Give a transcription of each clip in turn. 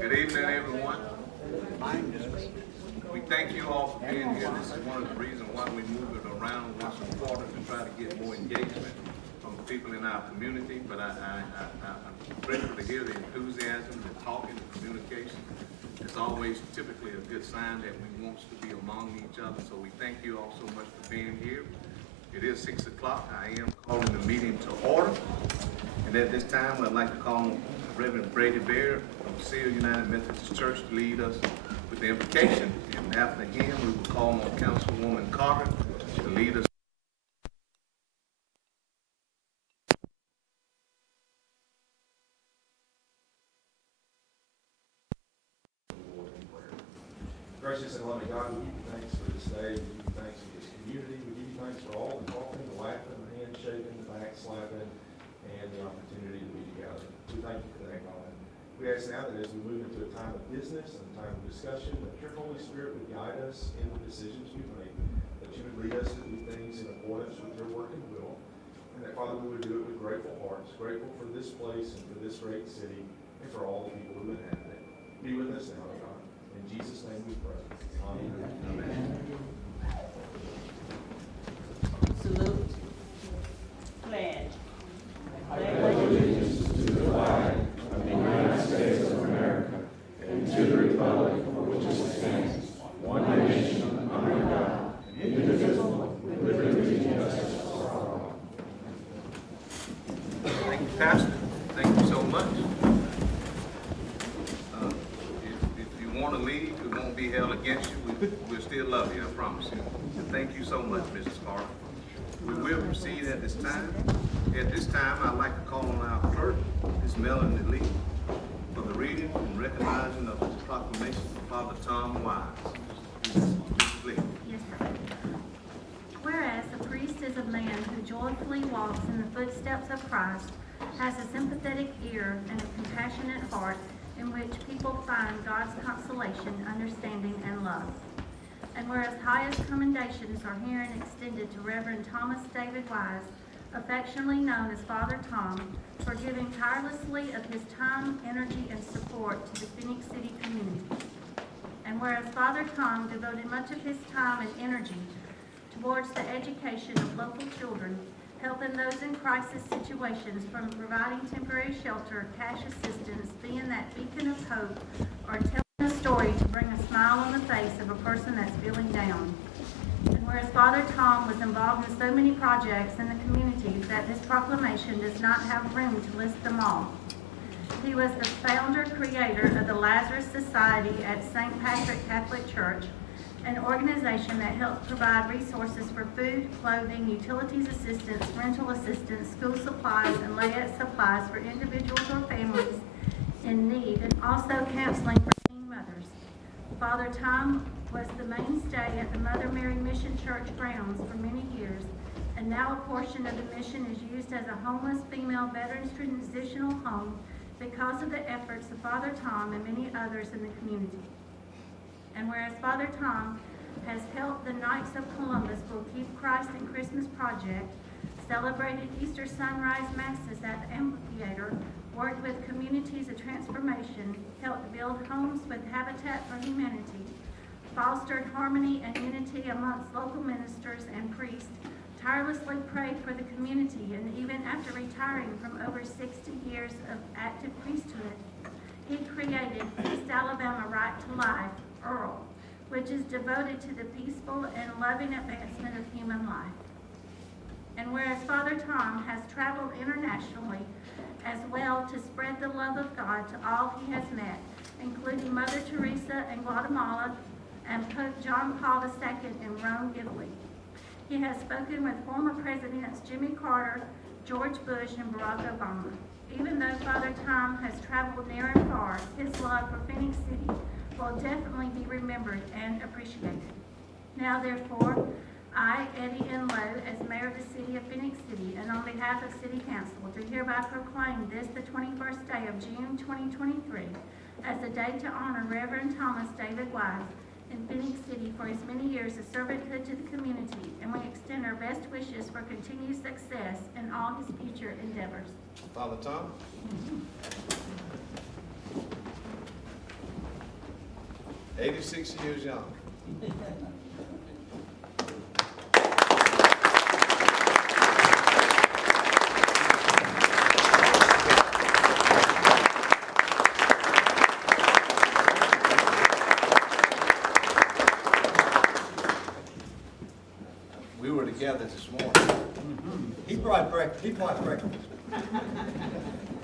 Good evening, everyone. We thank you all for being here. This is one of the reasons why we move it around once a quarter to try to get more engagement from the people in our community. But I'm grateful to hear the enthusiasm, the talking, the communication. It's always typically a good sign that we want to be among each other. So we thank you all so much for being here. It is 6 o'clock. I am calling the meeting to order. And at this time, I'd like to call Reverend Brady Bear from Seal United Methodist Church to lead us with the invocation. And after him, we will call on Councilwoman Carter to lead us. Gracious and loving God, we give you thanks for this day. We give you thanks for this community. We give you thanks for all the talking, the laughing, the handshaking, the backslapping, and the opportunity to be together. We thank you for that, God. We ask now that as we move into a time of business and a time of discussion, that your Holy Spirit would guide us in the decisions we make, that you would lead us to do things in accordance with your work and will, and that, Father, we would do it with grateful hearts, grateful for this place and for this great city and for all the people who inhabit it. Be with us now, God. In Jesus' name we pray. Amen. Amen. Salute. Pledge. I pledge allegiance to the flag of the United States of America and to the republic for which it stands, one nation, under God, indivisible, with liberty and justice for all. Thank you, Pastor. Thank you so much. If you want to leave, it won't be held against you. We'll still love you, I promise you. And thank you so much, Mrs. Carter. We will proceed at this time. At this time, I'd like to call on our clerk, Ms. Melanie Lee, for the reading and recognizing of the proclamation of Father Tom Wise. Mrs. Lee. Yes, sir. Whereas the priest is a man who joyfully walks in the footsteps of Christ, has a sympathetic ear and a compassionate heart in which people find God's consolation, understanding, and love. And whereas highest commendations are herein extended to Reverend Thomas David Wise, affectionately known as Father Tom, for giving tirelessly of his time, energy, and support to the Phenix City community. And whereas Father Tom devoted much of his time and energy towards the education of local children, helping those in crisis situations from providing temporary shelter, cash assistance, being that beacon of hope, or telling a story to bring a smile on the face of a person that's feeling down. And whereas Father Tom was involved in so many projects in the community that this proclamation does not have room to list them all. He was the founder, creator of the Lazarus Society at St. Patrick Catholic Church, an organization that helps provide resources for food, clothing, utilities assistance, rental assistance, school supplies, and layout supplies for individuals or families in need, and also counseling for teen mothers. Father Tom was the mainstay at the Mother Mary Mission Church grounds for many years, and now a portion of the mission is used as a homeless female veterans transitional home because of the efforts of Father Tom and many others in the community. And whereas Father Tom has helped the Knights of Columbus will Keep Christ in Christmas Project, celebrated Easter sunrise masses at the amphitheater, worked with communities of transformation, helped build homes with Habitat for Humanity, fostered harmony and unity amongst local ministers and priests, tirelessly prayed for the community, and even after retiring from over 60 years of active priesthood, he created East Alabama Right to Life, EARL, which is devoted to the peaceful and loving advancement of human life. And whereas Father Tom has traveled internationally as well to spread the love of God to all he has met, including Mother Teresa in Guatemala and Pope John Paul II in Rome, Italy. He has spoken with former Presidents Jimmy Carter, George Bush, and Barack Obama. Even though Father Tom has traveled near and far, his love for Phenix City will definitely be remembered and appreciated. Now, therefore, I, Eddie N. Lowe, as Mayor of the City of Phenix City, and on behalf of City Council, do hereby proclaim this the 21st day of June 2023 as a day to honor Reverend Thomas David Wise in Phenix City for his many years of servanthood to the community, and we extend our best wishes for continued success in all his future endeavors. Father Tom. 86 years young. We were together this morning. He brought breakfast.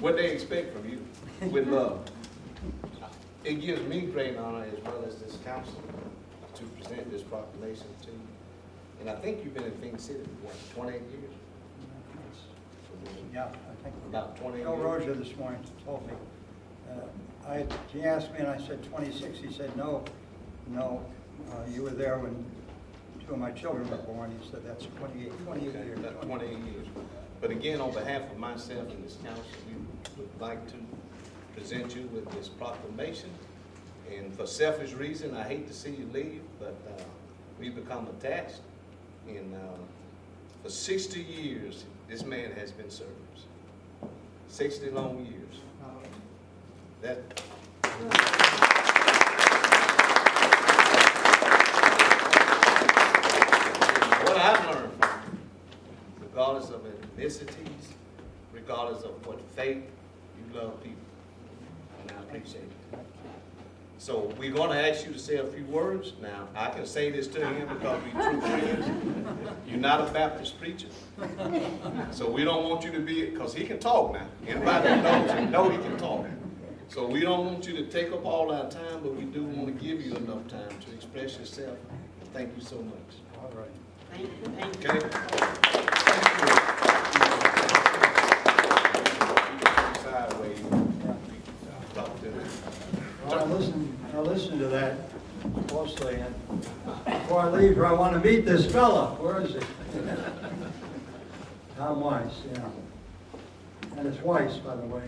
What they expect from you with love. It gives me great honor as well as this council to present this proclamation to you. And I think you've been in Phenix City for what, 28 years? Yeah, I think. About 28 Bill years. Rozier this morning told me. He asked me and I said 26. He said, no, you were there when two of my children were born. He said, that's 28 Okay, years. about 28 years. But again, on behalf of myself and this council, we would like to present you with this proclamation. And for selfish reason, I hate to see you leave, but we've become attached. And for 60 years, this man has been serving us. 60 long years. That. What I've learned from you, regardless of ethnicities, regardless of what faith, you love people. And I appreciate it. So we're going to ask you to say a few words. Now, I can say this to him because we're true friends. You're not a Baptist preacher. So we don't want you to be, because he can talk now. Anybody that knows him know he can talk. So we don't want you to take up all our time, but we do want to give you enough time to express yourself. Thank you so much. All right. Thank you. Okay? Sideways. Talk to me. Well, I listened to that closely, and before I leave here, I want to meet this fella. Where is he? Tom Weiss, yeah. And it's Weiss, by the way,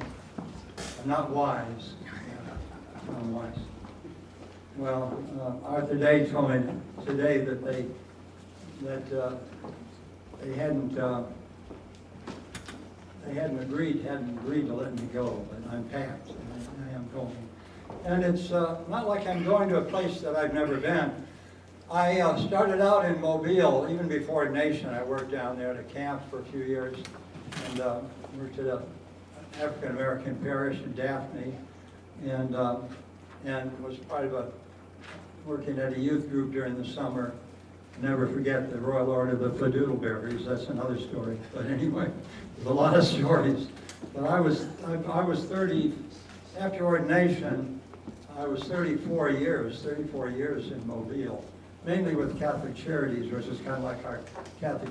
not Wise. Tom Weiss. Well, Arthur Day told me today that they hadn't agreed to let me go, but I'm packed, and I am going. And it's not like I'm going to a place that I've never been. I started out in Mobile, even before ordination. I worked down there at a camp for a few years, and worked at an African-American parish in Daphne, and was part of working at a youth group during the summer. Never forget the Royal Order of the Fadoodleberries. That's another story. But anyway, there's a lot of stories. But I was 30, after ordination, I was 34 years in Mobile, mainly with Catholic Charities, which is kind of like our Catholic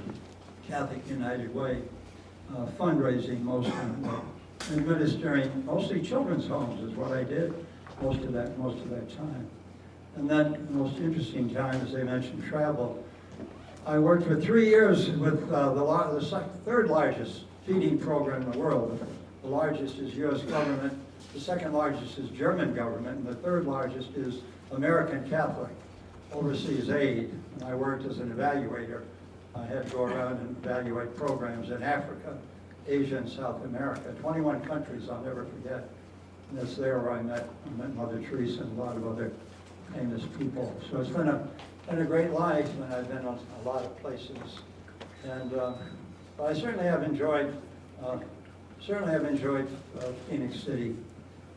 United Way, fundraising mostly, administering, mostly children's homes is what I did most of that time. And then the most interesting time, as they mentioned, travel. I worked for 3 years with the third largest feeding program in the world. The largest is U.S. government, the second largest is German government, and the third largest is American Catholic Overseas Aid. And I worked as an evaluator. I had to go around and evaluate programs in Africa, Asia, and South America. 21 countries I'll never forget. And that's there where I met Mother Teresa and a lot of other famous people. So it's been a great life, and I've been on a lot of places. And but I certainly have enjoyed Phenix City,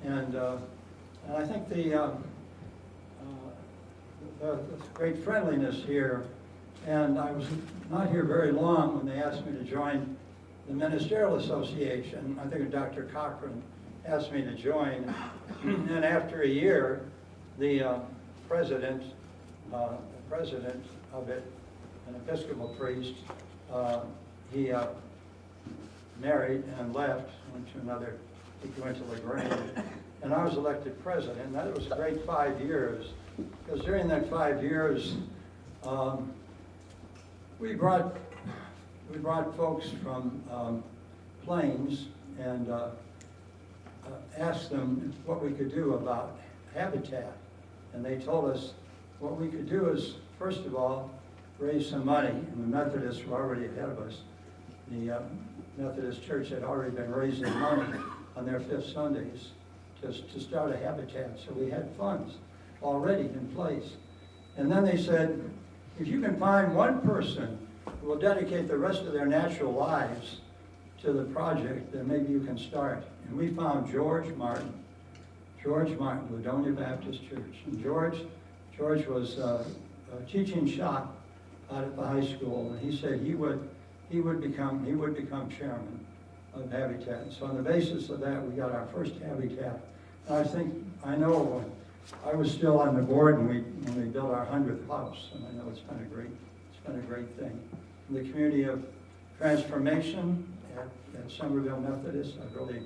and I think the great friendliness here. And I was not here very long when they asked me to join the Ministerial Association. I think Dr. Cochran asked me to join, and after a year, the president of it, an Episcopal priest, he married and left, went to another, he went to LaGrange, and I was elected president. That was a great 5 years, because during that 5 years, we brought folks from Plains and asked them what we could do about habitat. And they told us what we could do is, first of all, raise some money. And the Methodists were already ahead of us. The Methodist Church had already been raising money on their fifth Sundays to start a habitat. So we had funds. already in place. And then they said, if you can find one person who will dedicate the rest of their natural lives to the project, then maybe you can start. And we found George Martin, Ladonia Baptist Church. And George was teaching shop out at the high school, and he said he would become chairman of Habitat. And so on the basis of that, we got our first Habitat. And I know when I was still on the board when we built our 100th house, and I know it's been a great thing. In the community of transformation at Somerville Methodist, I've really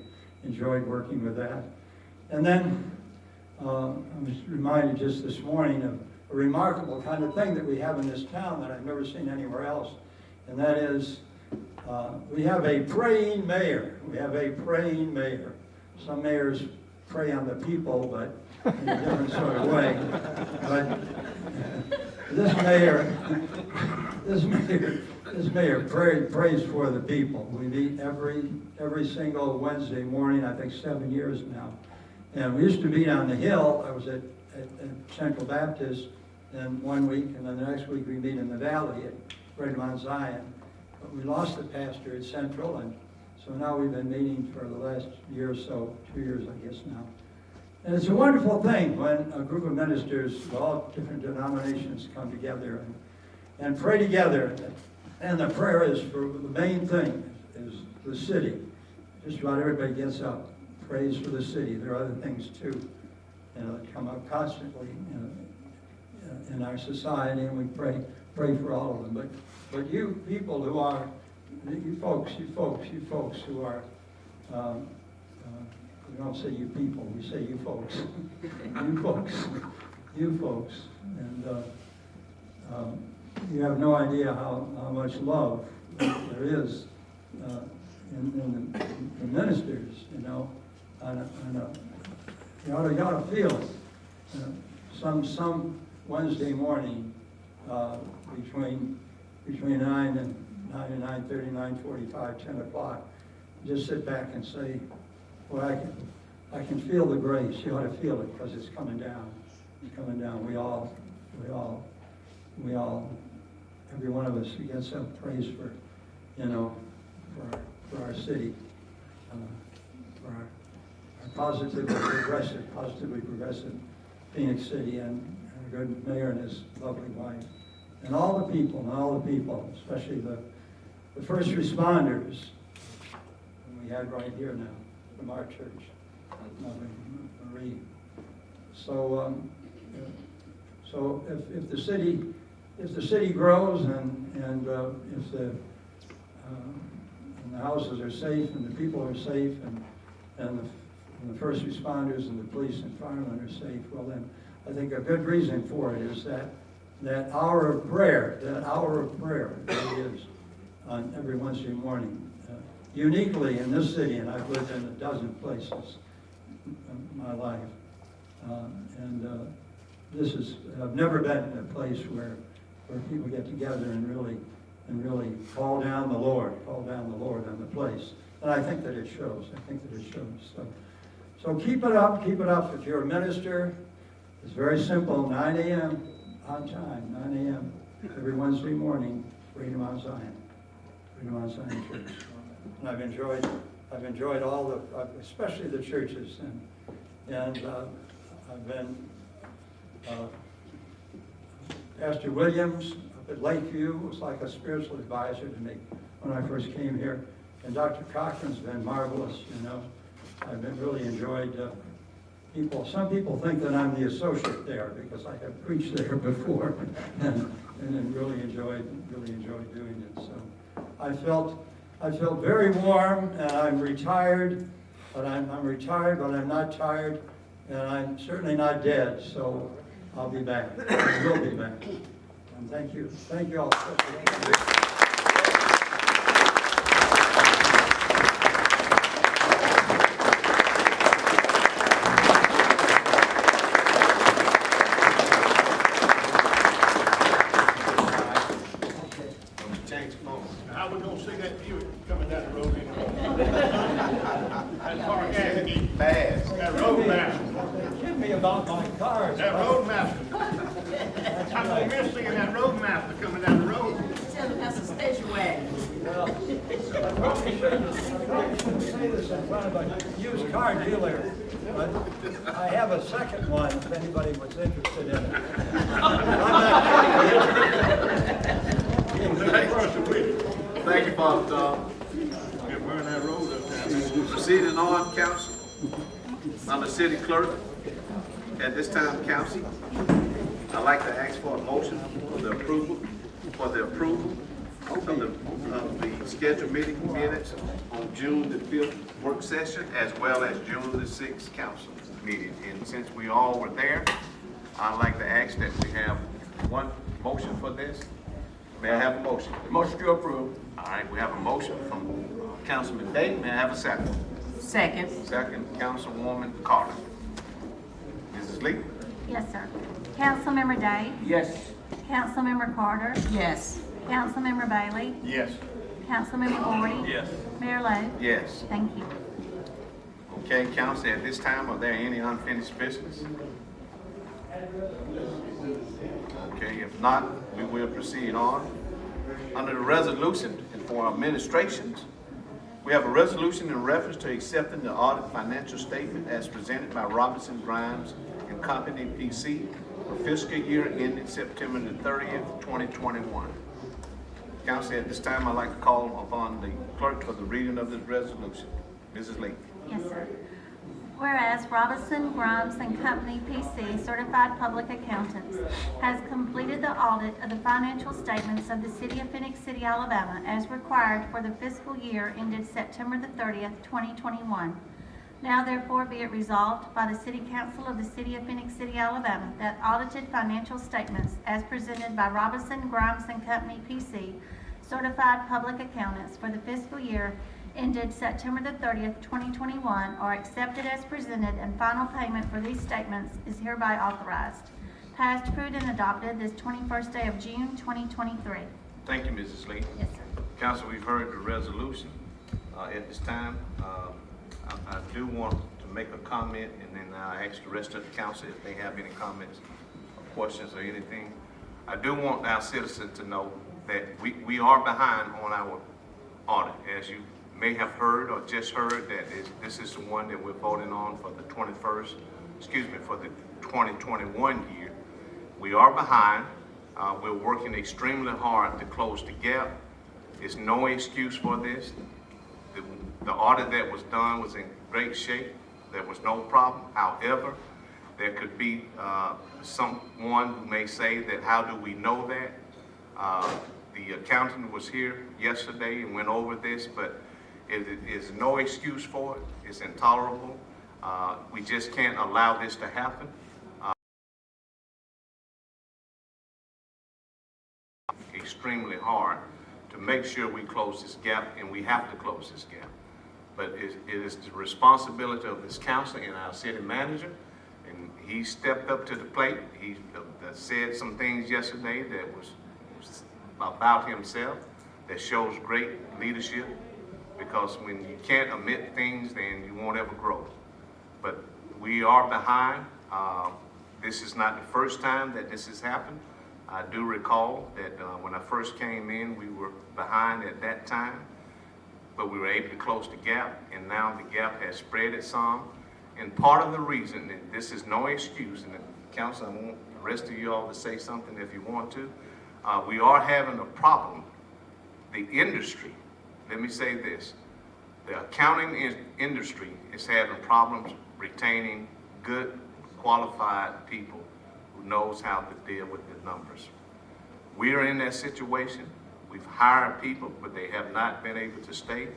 enjoyed working with that. And then I was reminded just this morning of a remarkable kind of thing that we have in this town that I've never seen anywhere else, and that is we have a praying mayor. Some mayors prey on the people, but in a different sort of way. But this mayor prays for the people. We meet every single Wednesday morning, I think 7 years now. And we used to meet on the Hill. I was at Central Baptist, and 1 week, and then the next week we meet in the valley at Greater Mount Zion. But we lost the pastor at Central, and so now we've been meeting for the last year or so, 2 years I guess now. And it's a wonderful thing when a group of ministers of all different denominations come together and pray together. And the prayer is for the main thing is the city. Just about everybody gets up, prays for the city. There are other things too, that come up constantly in our society, and we pray for all of them. But you people who are, you folks who are, we don't say you people, we say you folks. you folks. And you have no idea how much love there is in the ministers, you ought to feel it. Some Wednesday morning between 9 and 9:30, 9:45, 10 o'clock, just sit back and say, well, I can feel the grace. You ought to feel it because it's coming down. It's coming down. We all, every one of us who gets up prays for, for our city, for our positively progressive Phenix City, and a good mayor and his lovely wife, and all the people, especially the first responders we had right here now from our church, Marie. So if the city grows and if the houses are safe and the people are safe and the first responders and the police and firemen are safe, well then I think a good reason for it is that hour of prayer really is on every Wednesday morning. Uniquely in this city, and I've lived in a dozen places in my life, I've never been in a place where people get together and really call down the Lord on the place. And I think that it shows. So keep it up. If you're a minister, it's very simple. 9 a.m. on time. 9 a.m. every Wednesday morning. Greater Mount Zion Church. And I've enjoyed all especially the churches, and I've been Pastor Williams up at Lakeview was like a spiritual advisor to me when I first came here, and Dr. Cochran's been marvelous. I've been really enjoyed people. Some people think that I'm the associate there because I have preached there before, and then really enjoyed doing it. So I felt very warm, and I'm retired, but I'm not tired, and I'm certainly not dead, so I'll be back. I will be back. And thank you all. How we gonna see that view coming down the road anyway? That park has to get Fast. that road back. Give me about my my cars. That road master. I'm gonna miss seeing that road master coming down the road. Tell them that's a station wagon. Well, I probably shouldn't say this in front of a used car dealer, but I have a second one if anybody was interested in it. Thank you, Father Tom. We're burning that road up there. Proceeding on, council, on the city clerk. At this time, council, I'd like to ask for a motion for the approval of the scheduled meeting minutes on June the 5th work session, as well as June the 6th council meeting. And since we all were there, I'd like to ask that we have one motion for this. May I have a motion? Motion to approve. All right, we have a motion from Councilman Day. May I have a second? Second. Second, Councilwoman Carter. Mrs. Lee? Yes, sir. Councilmember Day, Yes. Councilmember Carter, Yes. Councilmember Bailey, Yes. Councilmember Gordy. Yes. Mayor Lo. Yes. Thank you. Okay, council, at this time, are there any unfinished business? Okay, if not, we will proceed on. Under the resolution and for administrations, we have a resolution in reference to accepting the audit financial statement as presented by Robinson, Grimes and Company, P.C. for fiscal year ending September the 30th, 2021. Council, at this time, I'd like to call upon the clerk for the reading of this resolution. Mrs. Lee. Yes, sir. Whereas Robinson, Grimes and Company, P.C., certified public accountants, has completed the audit of the financial statements of the City of Phenix City, Alabama, as required for the fiscal year ended September the 30th, 2021. Now therefore be it resolved by the City Council of the City of Phenix City, Alabama, that audited financial statements as presented by Robinson, Grimes and Company, P.C., certified public accountants for the fiscal year ended September the 30th, 2021, are accepted as presented, and final payment for these statements is hereby authorized. Passed, approved, and adopted this 21st day of June, 2023. Thank you, Mrs. Lee. Yes, sir. Council, we've heard the resolution. At this time, I do want to make a comment, and then I'll ask the rest of the council if they have any comments or questions or anything. I do want our citizens to know that we are behind on our audit. As you may have heard or just heard, that this is the one that we're voting on for the 2021 year. We are behind. We're working extremely hard to close the gap. There's no excuse for this. The audit that was done was in great shape. There was no problem. However, there could be someone who may say that, how do we know that? The accountant was here yesterday and went over this, but it is no excuse for it. It's intolerable. We just can't allow this to happen. Extremely hard to make sure we close this gap, and we have to close this gap. But it is the responsibility of this council and our city manager, and he stepped up to the plate. He said some things yesterday that was about himself, that shows great leadership, because when you can't admit things, then you won't ever grow. But we are behind. This is not the first time that this has happened. I do recall that when I first came in, we were behind at that time, but we were able to close the gap, and now the gap has spread it some. And part of the reason, and this is no excuse, and the council, I want the rest of you all to say something if you want to, we are having a problem. The industry, let me say this, the accounting industry is having problems retaining good, qualified people who knows how to deal with the numbers. We are in that situation. We've hired people, but they have not been able to stay.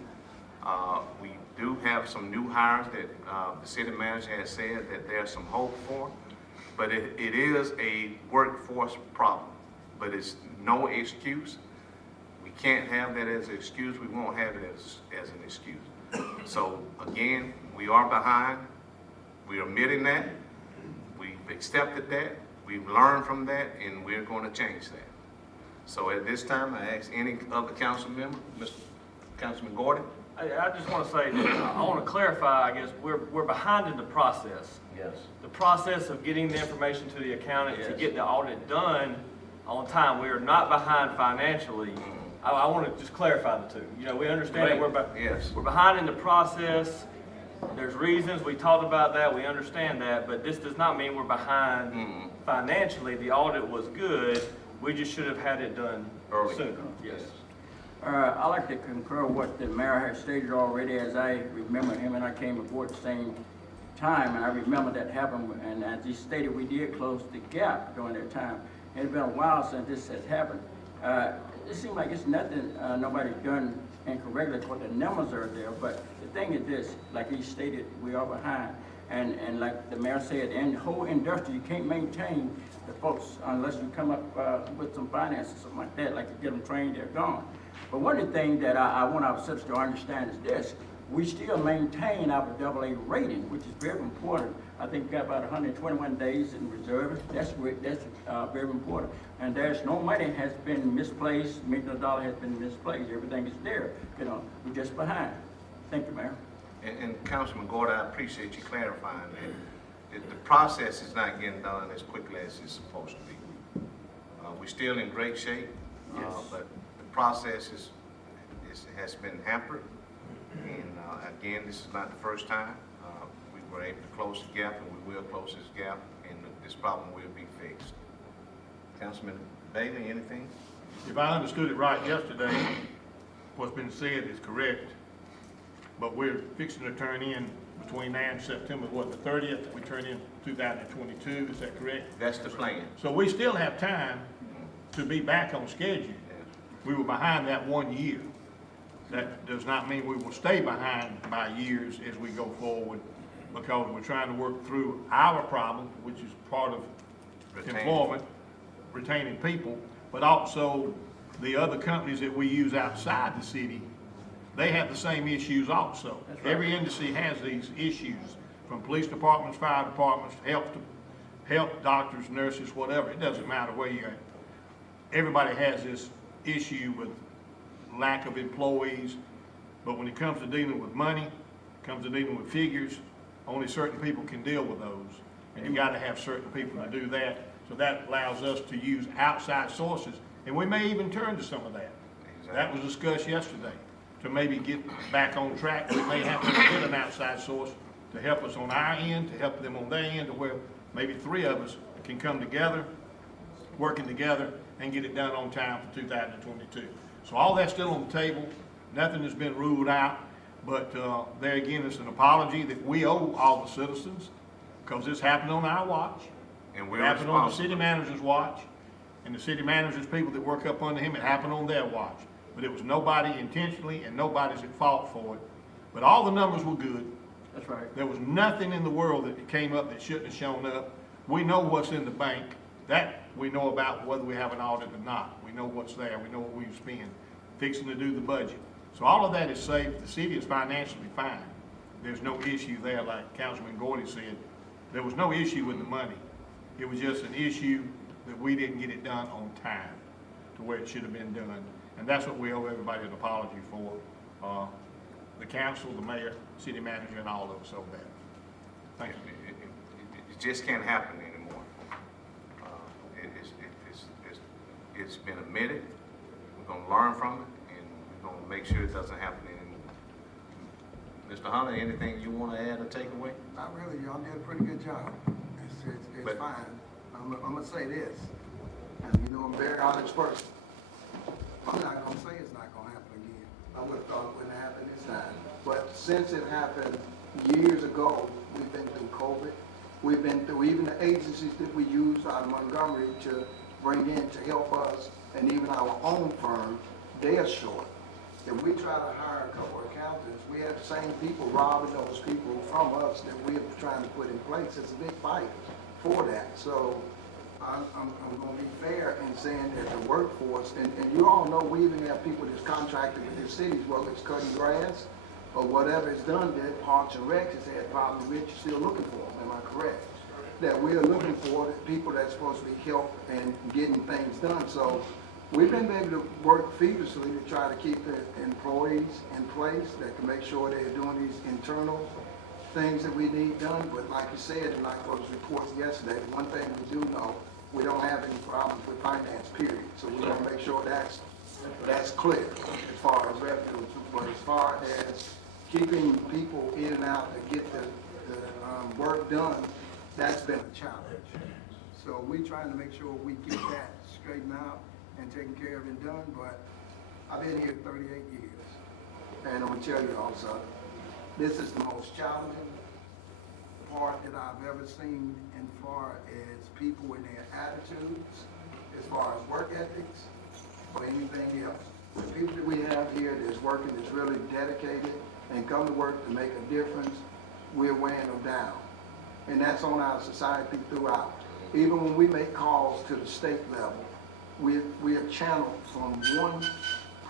We do have some new hires that the city manager has said that there's some hope for, but it is a workforce problem, but it's no excuse. We can't have that as an excuse. We won't have it as an excuse. So again, we are behind. We are admitting that. We've accepted that. We've learned from that, and we're going to change that. So at this time, I ask any other council member, Mr. Councilman Gordy. I just want to say, I want to clarify, I guess, we're behind in the process. Yes. the process of getting the information to the accountant to Yes. get the audit done on time. We are not behind financially. I want to just clarify the two. You know, we understand that Yes. we're behind in the process. There's reasons, we talked about that, we understand that, but this does not mean we're behind financially. The audit was good, we just should have had it done Early. sooner. Yes. I like to concur what the mayor has stated already, as I remember him and I came aboard at the same time, and I remember that happened, and as he stated, we did close the gap during that time. It's been a while since this has happened. It seems like it's nothing, nobody's done incorrectly, because the numbers are there, but the thing is this, like he stated, we are behind. And like the mayor said, in the whole industry, you can't maintain the folks unless you come up with some finances, something like that, like you get them trained, they're gone. But one of the things that I want our citizens to understand is this: we still maintain our AA rating, which is very important. I think we got about 121 days in reserve. That's very important. And there's no money has been misplaced, millions of dollars has been misplaced. Everything is there. You know, we're just behind. Thank you, Mayor. And Councilman Gordon, I appreciate you clarifying that the process is not getting done as quickly as it's supposed to be. We're still in great shape, but the process has been hampered. And again, this is not the first time. We were able to close the gap, and we will close this gap, and this problem will be fixed. Councilman Bailey, anything? If I understood it right yesterday, what's been said is correct, but we're fixing to turn in between now and September, what, the 30th, we turn in 2022, is that correct? That's the plan. So we still have time to be back on schedule. We were behind that 1 year. That does not mean we will stay behind by years as we go forward, because we're trying to work through our problem, which is part of employment, retaining people, but also the other companies that we use outside the city, they have the same issues also. That's right. Every industry has these issues, from police departments, fire departments, health doctors, nurses, whatever. It doesn't matter where you're at. Everybody has this issue with lack of employees, but when it comes to dealing with money, comes to dealing with figures, only certain people can deal with those. And you gotta have certain people to do that. So that allows us to use outside sources, and we may even turn to some of that. That was discussed yesterday. To maybe get back on track, we may have to get an outside source to help us on our end, to help them on their end, to where maybe three of us can come together, working together, and get it done on time for 2022. So all that's still on the table. Nothing has been ruled out, but there again, it's an apology that we owe all the citizens, because this happened on our watch. And It we're happened on the responsible. city manager's watch, and the city manager's people that work up under him, it happened on their watch. But it was nobody intentionally, and nobody's at fault for it. But all the numbers were good. That's right. There was nothing in the world that came up that shouldn't have shown up. We know what's in the bank. That we know about, whether we have an audit or not. We know what's there. We know what we've spent. Fixing to do the budget. So all of that is safe. The city is financially fine. There's no issue there, like Councilman Gordy said. There was no issue with the money. It was just an issue that we didn't get it done on time to where it should have been done. And that's what we owe everybody an apology for. The council, the mayor, city manager, and all of us owe that. Thank you. It just can't happen anymore. It's been admitted. We're gonna learn from it, and we're gonna make sure it doesn't happen anymore. Mr. Hunter, anything you want to add or take away? Not really, y'all did a pretty good job. It's But- fine. I'm gonna say this, and you know I'm a very honest person. I'm not gonna say it's not gonna happen again. I would've thought it wouldn't happen this time. But since it happened years ago, we've been through COVID. We've been through even the agencies that we use out of Montgomery to bring in to help us, and even our own firm, they're short. If we try to hire a couple of accountants, we have the same people robbing those people from us that we're trying to put in place. It's a big fight for that. So I'm gonna be fair in saying that the workforce, and you all know we even have people that's contracted with their cities, whether it's cutting grass or whatever it's done, that Parks and Rec has had problems with, you're still looking for them, am I correct? That we're looking for the people that's supposed to be help and getting things done. So we've been able to work feverishly to try to keep the employees in place that can make sure they're doing these internal things that we need done, but like you said, and like those reports yesterday, one thing we do know, we don't have any problems with finance, period. So we want to make sure that's clear as far as revenue, but as far as keeping people in and out to get the work done, that's been a challenge. So we trying to make sure we get that straightened out and taken care of and done, but I've been here 38 years. And I'm gonna tell you also, this is the most challenging part that I've ever seen as far as people in their attitudes, as far as work ethics, or anything else. The people that we have here that's working, that's really dedicated and come to work to make a difference, we're weighing them down. And that's on our society throughout. Even when we make calls to the state level, we are channeled from one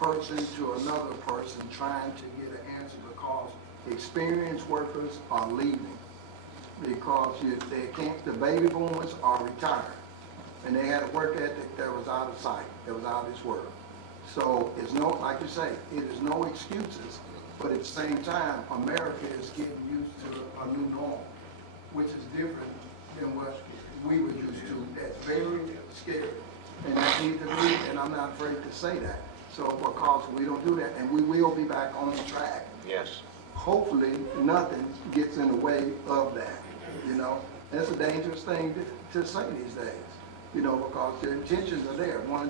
person to another person trying to get an answer because experienced workers are leaving because they can't, the baby boomers are retired. And they had a work ethic that was out of sight, that was out of this world. So it's no, like you say, it is no excuses, but at the same time, America is getting used to a new norm, which is different than what we were used to. That's very scary. And that needs to be, and I'm not afraid to say that. So because we don't do that, and we will be back on track. Yes. Hopefully, nothing gets in the way of that, you know? That's a dangerous thing to say these days, you know, because the intentions are there, 100%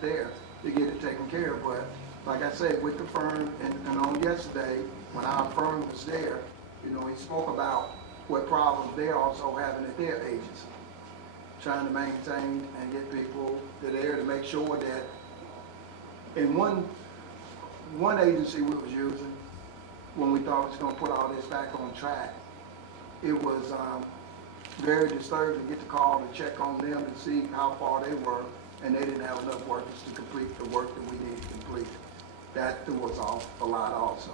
there to get it taken care of. But like I said, with the firm, and on yesterday, when our firm was there, you know, he spoke about what problems they're also having at their agency, trying to maintain and get people that are there to make sure that in one agency we was using, when we thought it was going to put all this back on track, it was very disturbing to get the call to check on them and see how far they were, and they didn't have enough workers to complete the work that we needed completed. That threw us off a lot also.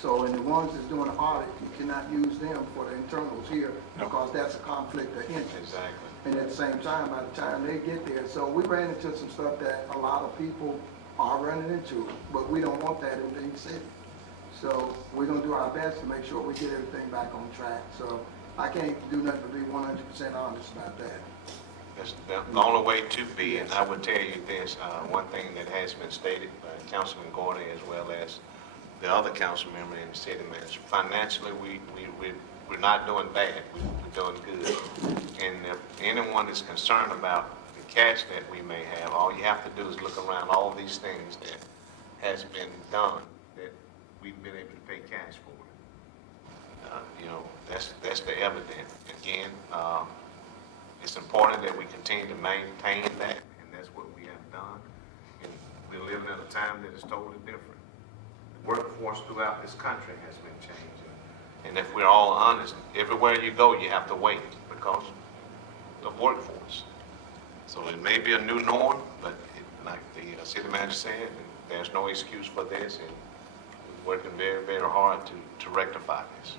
So, and the ones that's doing the audit, you cannot use them for the internals here because that's a conflict of interest. Exactly. And at the same time, by the time they get there, so we ran into some stuff that a lot of people are running into, but we don't want that in big city. So we're gonna do our best to make sure we get everything back on track. So I can't do nothing but be 100% honest about that. That's the only way to be, and I would tell you this, one thing that has been stated by Councilman Gordy as well as the other council member and city manager. Financially, we're not doing bad, we're doing good. And if anyone is concerned about the cash that we may have, all you have to do is look around all these things that has been done that we've been able to pay cash for. You know, that's the evidence. Again, it's important that we continue to maintain that, and that's what we have done. And we're living in a time that is totally different. The workforce throughout this country has been changing. And if we're all honest, everywhere you go, you have to wait because of workforce. So it may be a new norm, but like the city manager said, there's no excuse for this, and we're working very, very hard to rectify this.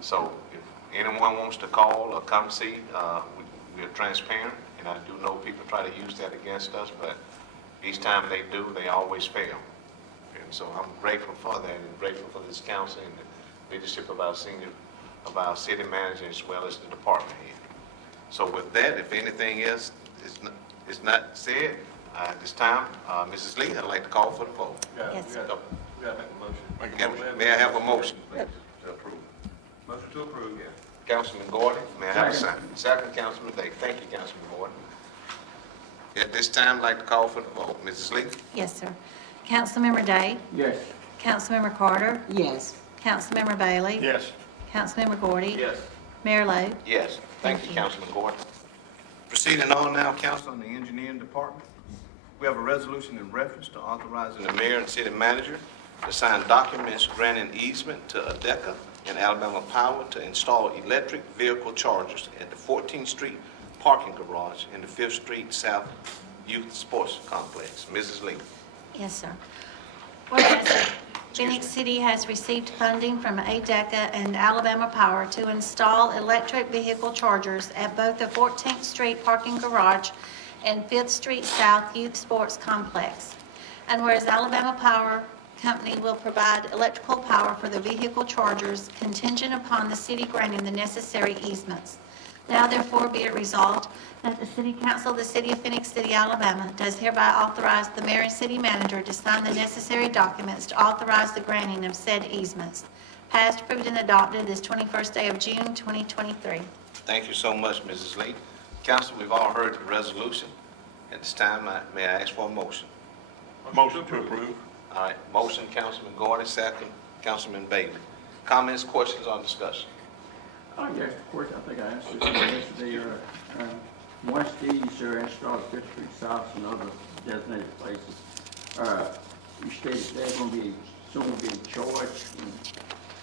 So if anyone wants to call or come see, we are transparent, and I do know people try to use that against us, but each time they do, they always fail. And so I'm grateful for that, and grateful for this council and the leadership of our city manager as well as the department head. So with that, if anything else is not said, at this time, Mrs. Lee, I'd like to call for the vote. Yes, sir. We gotta make a motion. May I have a motion, please, to approve? Motion to approve, yeah. Councilman Gordon, may I have a second? Second, Councilman Day. Thank you, Councilman Gordon. At this time, I'd like to call for the vote. Mrs. Lee? Yes, sir. Councilmember Day? Yes. Councilmember Carter? Yes. Councilmember Bailey? Yes. Councilmember Gordy? Yes. Mayor Lo? Yes. Thank you, Councilman Gordon. Proceeding on now, Council, on the Engineering Department. We have a resolution in reference to authorizing the mayor and city manager to sign documents granting easement to ADECA and Alabama Power to install electric vehicle chargers at the 14th Street parking garage in the 5th Street South Youth Sports Complex. Mrs. Lee. Yes, sir. Whereas Phenix City has received funding from ADECA and Alabama Power to install electric vehicle chargers at both the 14th Street parking garage and 5th Street South Youth Sports Complex. And whereas Alabama Power company will provide electrical power for the vehicle chargers contingent upon the city granting the necessary easements. Now therefore be it resolved that the City Council of the City of Phenix City, Alabama does hereby authorize the mayor and city manager to sign the necessary documents to authorize the granting of said easements. Passed, approved, and adopted this 21st day of June, 2023. Thank you so much, Mrs. Lee. Council, we've all heard the resolution. At this time, may I ask for a motion? Motion to approve. All right, motion, Councilman Gordon, second, Councilman Bailey. Comments, questions, or discussion? Yes, of course, I think I asked this yesterday, once these are installed at 5th Street South and other designated places, you stated they're going to be, soon be charged and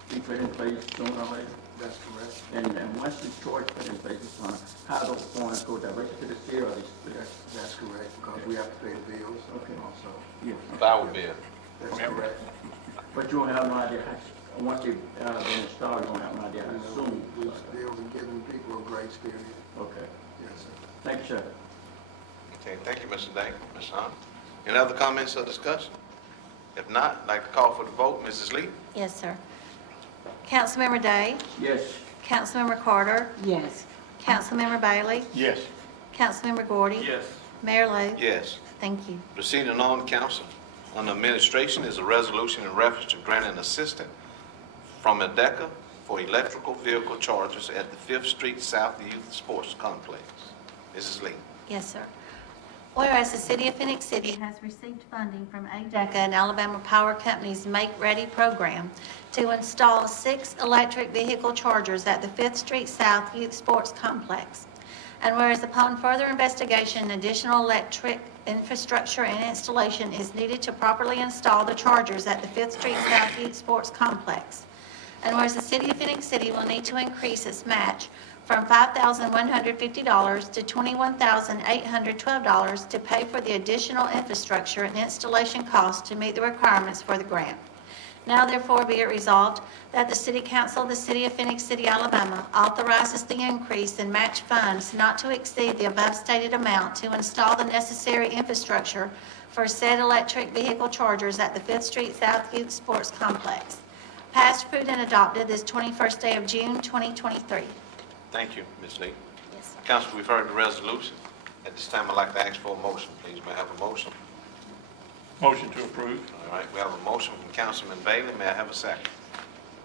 be put in place sooner or later? That's correct. And once the charge put in place, how those funds go directly to the city or That's correct, because we have to pay the bills also. Yeah. Power bill. That's correct. But you don't have no idea, once they've been installed, you don't have no idea how soon? We still been giving people a grace period. Okay. Yes, sir. Thank you, sir. Okay, thank you, Mr. Day, Ms. Hunt. Any other comments or discussion? If not, I'd like to call for the vote. Mrs. Lee? Yes, sir. Councilmember Day? Yes. Councilmember Carter? Yes. Councilmember Bailey? Yes. Councilmember Gordy? Yes. Mayor Lo? Yes. Thank you. Proceeding on, council, on administration is a resolution in reference to granting assistance from ADECA for electrical vehicle chargers at the 5th Street South Youth Sports Complex. Mrs. Lee. Yes, sir. Whereas the City of Phenix City has received funding from ADECA and Alabama Power Company's Make Ready program to install 6 electric vehicle chargers at the 5th Street South Youth Sports Complex. And whereas upon further investigation, additional electric infrastructure and installation is needed to properly install the chargers at the 5th Street South Youth Sports Complex. And whereas the City of Phenix City will need to increase its match from $5,150 to $21,812 to pay for the additional infrastructure and installation costs to meet the requirements for the grant. Now therefore be it resolved that the City Council of the City of Phenix City, Alabama authorizes the increase in match funds not to exceed the above stated amount to install the necessary infrastructure for said electric vehicle chargers at the 5th Street South Youth Sports Complex. Passed, approved, and adopted this 21st day of June, 2023. Thank you, Ms. Lee. Yes, sir. Council, we've heard the resolution. At this time, I'd like to ask for a motion, please. May I have a motion? Motion to approve. All right, we have a motion from Councilman Bailey. May I have a second?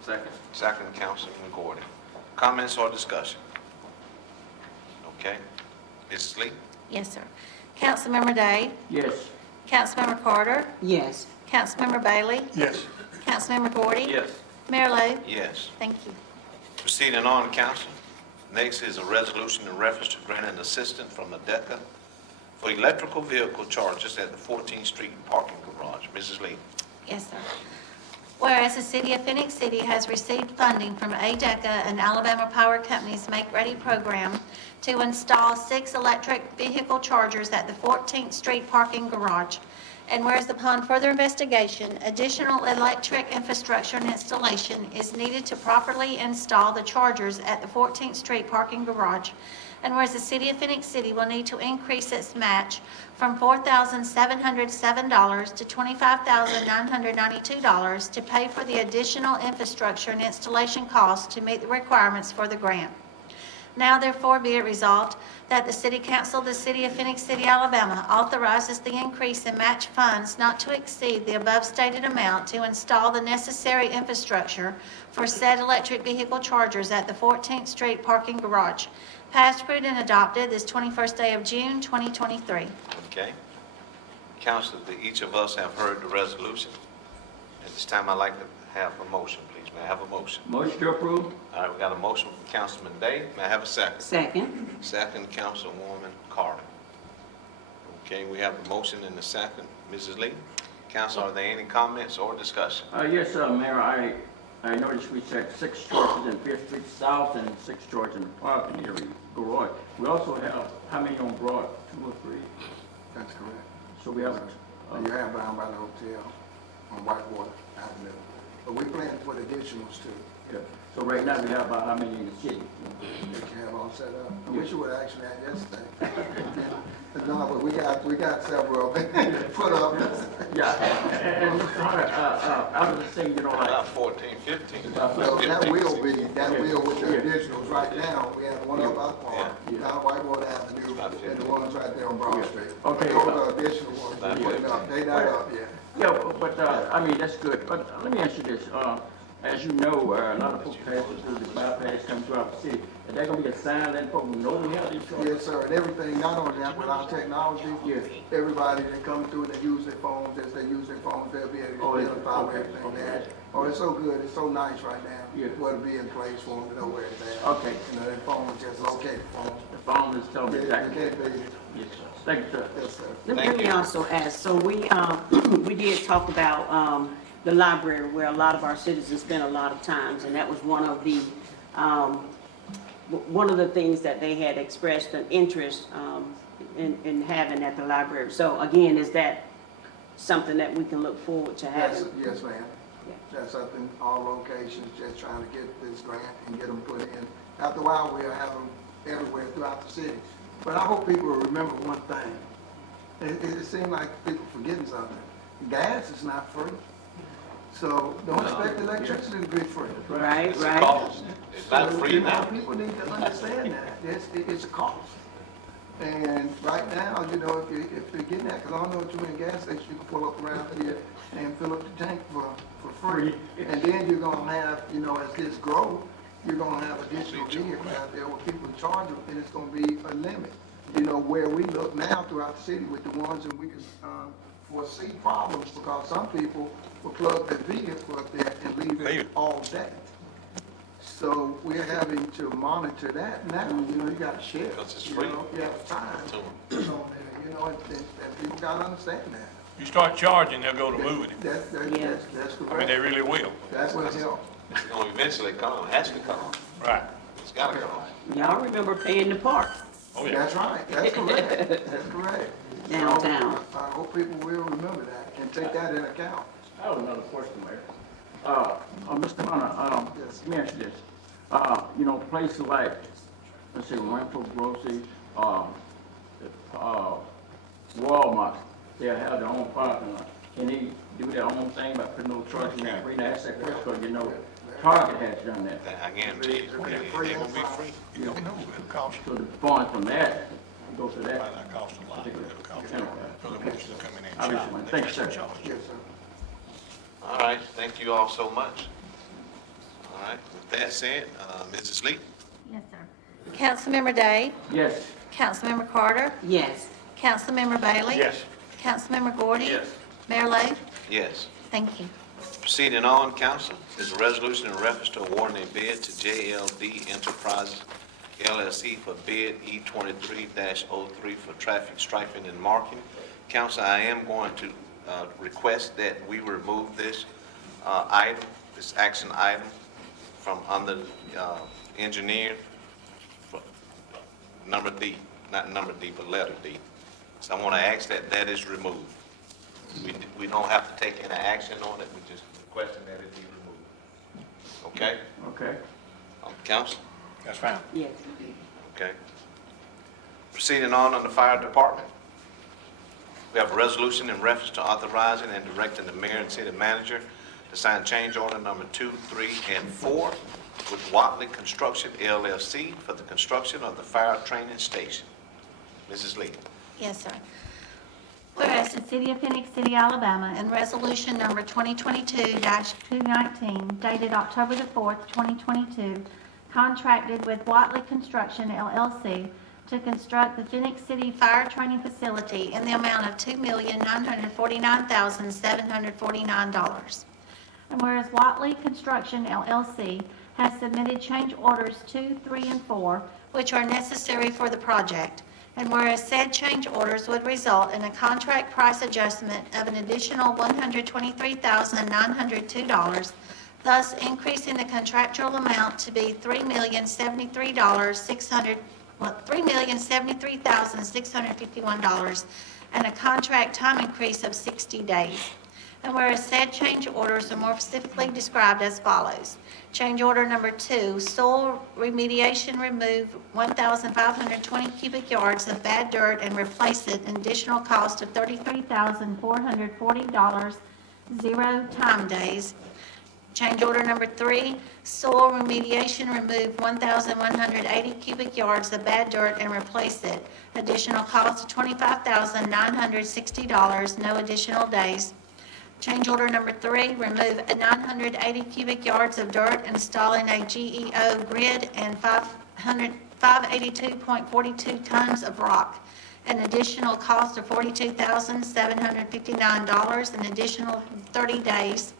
Second. Second, Councilman Gordon. Comments or discussion? Okay. Mrs. Lee? Yes, sir. Councilmember Day? Yes. Councilmember Carter? Yes. Councilmember Bailey? Yes. Councilmember Gordy? Yes. Mayor Lo? Yes. Thank you. Proceeding on, council. Next is a resolution in reference to granting assistance from ADECA for electrical vehicle chargers at the 14th Street parking garage. Mrs. Lee. Yes, sir. Whereas the City of Phenix City has received funding from ADECA and Alabama Power Company's Make Ready program to install 6 electric vehicle chargers at the 14th Street parking garage. And whereas upon further investigation, additional electric infrastructure and installation is needed to properly install the chargers at the 14th Street parking garage. And whereas the City of Phenix City will need to increase its match from $4,707 to $25,992 to pay for the additional infrastructure and installation costs to meet the requirements for the grant. Now therefore be it resolved that the City Council of the City of Phenix City, Alabama authorizes the increase in match funds not to exceed the above stated amount to install the necessary infrastructure for said electric vehicle chargers at the 14th Street parking garage. Passed, approved, and adopted this 21st day of June, 2023. Okay. Council, each of us have heard the resolution. At this time, I'd like to have a motion, please. May I have a motion? Motion to approve? All right, we got a motion from Councilman Day. May I have a second? Second. Second, Councilwoman Carter. Okay, we have a motion and a second. Mrs. Lee? Council, are there any comments or discussion? Yes, Mayor, I noticed we set 6 charges in 5th Street South and 6 charges in the parking area garage. We also have, how many on Broad? 2 or 3? That's correct. So we have, You have down by the hotel on Whitewater Avenue. But we plan to put additionals too. yeah. So right now we have about how many in the city? They can have all set up. I wish you would have actually had yesterday. No, but we got several of them put up. Yeah, and Mr. Hunter, I was just saying, you know, like, About 14, 15. So that will with the additionals right now. We have one up our park, down Whitewater Avenue, and the ones right there on Broad Street. Okay. Those are additional ones we're putting up. They not up yet. yeah, but, I mean, that's good, but let me ask you this, as you know, a lot of folks pass through the bypass, come throughout the city, is there gonna be a sign letting folks know we have these trucks? Yes, sir, and everything, not only that, with our technology, everybody that comes through, they use their phones, as they use their phones, they'll be able to identify where everything there. Oh, it's so good, it's so nice right now, what'll be in place for them to know where it's at. Okay. You know, their phone just locate the phone. The phone is telling me They exactly. can't be, Yes, sir. Thank you, sir. yes, sir. Let me also ask, so we, we did talk about, the library where a lot of our citizens spend a lot of times, and that was one of the things that they had expressed an interest, in having at the library. So again, is that something that we can look forward to having? Yes, ma'am. That's up in all locations, just trying to get this grant and get them put in. After a while, we'll have them everywhere throughout the city. But I hope people will remember one thing. It seems like people forgetting something. Gas is not free. So don't expect electricity to be free. Right, It's a right. cost. It's not So, free you know, now. people need to understand that. It's a cost. And right now, you know, if you're getting that, because I don't know what you in gas station, you can pull up around here and fill up the tank for free. And then you're gonna have, you know, as this grows, you're gonna have additional vehicles out there where people charge them, and it's gonna be a limit. You know, where we look now throughout the city with the ones that we can foresee problems, because some people will plug their vehicle up there and leave it all day. So we're having to monitor that now. You know, you got to share. Because it's You free. know, you have time. To 'em. So, you know, and people got to understand that. You start charging, they'll go to moving it. That's I mean, correct. they really will. That's what helps. It's gonna eventually come, has to come. Right. It's gotta come. Y'all remember paying the park Oh, yeah. That's right. That's correct. That's correct. downtown? So, I hope people will remember that and take that into account. I have another question, Mayor. Mr. Hunter, Yes. let me ask you this. You know, places like, let's say, Rental Grocery, Walmart, they'll have their own parking lot. Can they do their own thing by putting those trucks in there? Read ask that question, because you know, Target has done that. I guarantee you, they're gonna be free. You don't know, it'll cost, So the funds from that, go to might that. not cost a lot, but it'll cost, Anyway. because it wants you to come in I and just shop. want to thank you, sir. Yes, sir. All right, thank you all so much. All right, with that said, Mrs. Lee? Yes, sir. Councilmember Day, Yes. Councilmember Carter, Yes. Councilmember Bailey. Yes. Councilmember Gordy. Yes. Mayor Lo. Yes. Thank you. Proceeding on, council, is a resolution in reference to awarding a bid to JLD Enterprises LLC for bid E23-03 for traffic striping and marking. Council, I am going to request that we remove this item, this action item, from under engineer, for number D, not number D, but letter D. So I want to ask that that is removed. We don't have to take any action on it, we're just requesting that it be removed. Okay? Okay. Council? That's fine. Yes. Okay. Proceeding on the fire department. We have a resolution in reference to authorizing and directing the mayor and city manager to sign change order number 2, 3, and 4 with Watley Construction LLC for the construction of the fire training station. Mrs. Lee. Yes, sir. Whereas the City of Phenix City, Alabama, in Resolution Number 2022-219, dated October the 4th, 2022, contracted with Watley Construction LLC to construct the Phenix City Fire Training Facility in the amount of $2,949,749. And whereas Watley Construction LLC has submitted change orders 2, 3, and 4, which are necessary for the project, and whereas said change orders would result in a contract price adjustment of an additional $123,902, thus increasing the contractual amount to be $3,073,651, and a contract time increase of 60 days. And whereas said change orders are more specifically described as follows. Change order number 2, soil remediation, remove 1,520 cubic yards of bad dirt and replace it, an additional cost of $33,440, 0 time days. Change order number 3, soil remediation, remove 1,180 cubic yards of bad dirt and replace it. Additional cost of $25,960, no additional days. Change order number 3, remove 980 cubic yards of dirt, installing a GEO grid and 582.42 tons of rock. An additional cost of $42,759, an additional 30 days.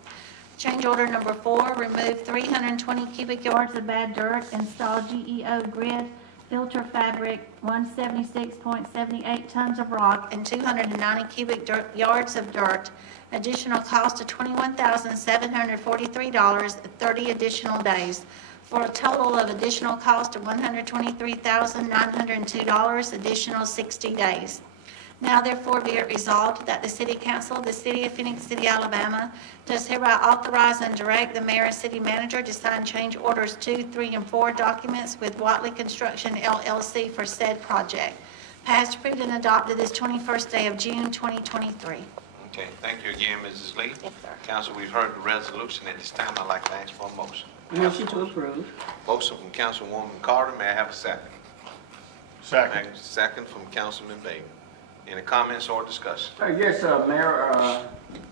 Change order number 4, remove 320 cubic yards of bad dirt, install GEO grid, filter fabric, 176.78 tons of rock, and 290 cubic yards of dirt. Additional cost of $21,743, 30 additional days, for a total of additional cost of $123,902, additional 60 days. Now therefore be it resolved that the City Council of the City of Phenix City, Alabama does hereby authorize and direct the mayor and city manager to sign change orders 2, 3, and 4 documents with Watley Construction LLC for said project. Passed, approved, and adopted this 21st day of June 2023. Okay, thank you again, Mrs. Lee. Yes, sir. Council, we've heard the resolution. At this time, I'd like to ask for a motion. Motion to approve. Motion from Councilwoman Carter. May I have a second? Second. Second from Councilman Bailey. Any comments or discussion? Yes, Mayor,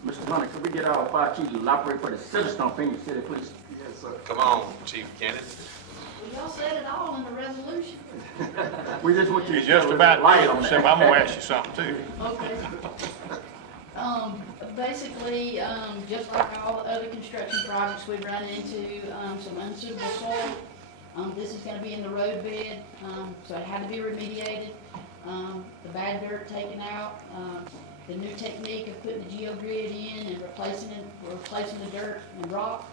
Mr. Hunter, could we get our fire chief to elaborate for the citizens of Phoenix City, please? Yes, sir. Come on, Chief Kennedy. Well, y'all said it all in the resolution. We just want you to You're just shed a about light to, on Sim, that. I'm gonna ask you something too. Okay. Basically, just like all the other construction projects, we run into, some unsuitable soil. This is gonna be in the road bed, so it had to be remediated. The bad dirt taken out, the new technique of putting the geogrid in and replacing the dirt and rock.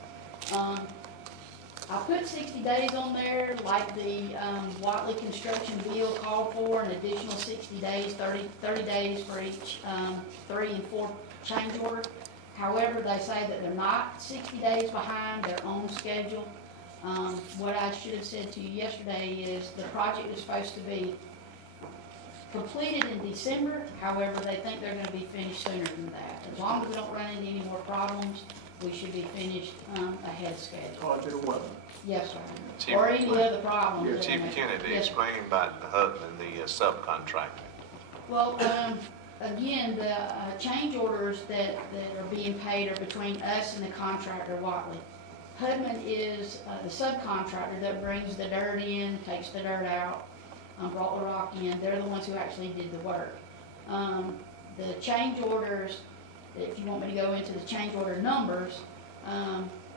I put 60 days on there, like the Watley construction bill called for, an additional 60 days, 30 days for each 3 and 4 change order. However, they say that they're not 60 days behind, they're on schedule. What I should have said to you yesterday is the project is supposed to be completed in December. However, they think they're going to be finished sooner than that. As long as we don't run into any more problems, we should be finished ahead of schedule. According to the weather. Yes, sir. Chief- Or any other problems. Chief Kennedy, Yes, sir. explain about the hub and the subcontractor. Well, again, the change orders that are being paid are between us and the contractor, Watley. Hudman is the subcontractor that brings the dirt in, takes the dirt out, brought the rock in. They're the ones who actually did the work. The change orders, if you want me to go into the change order numbers,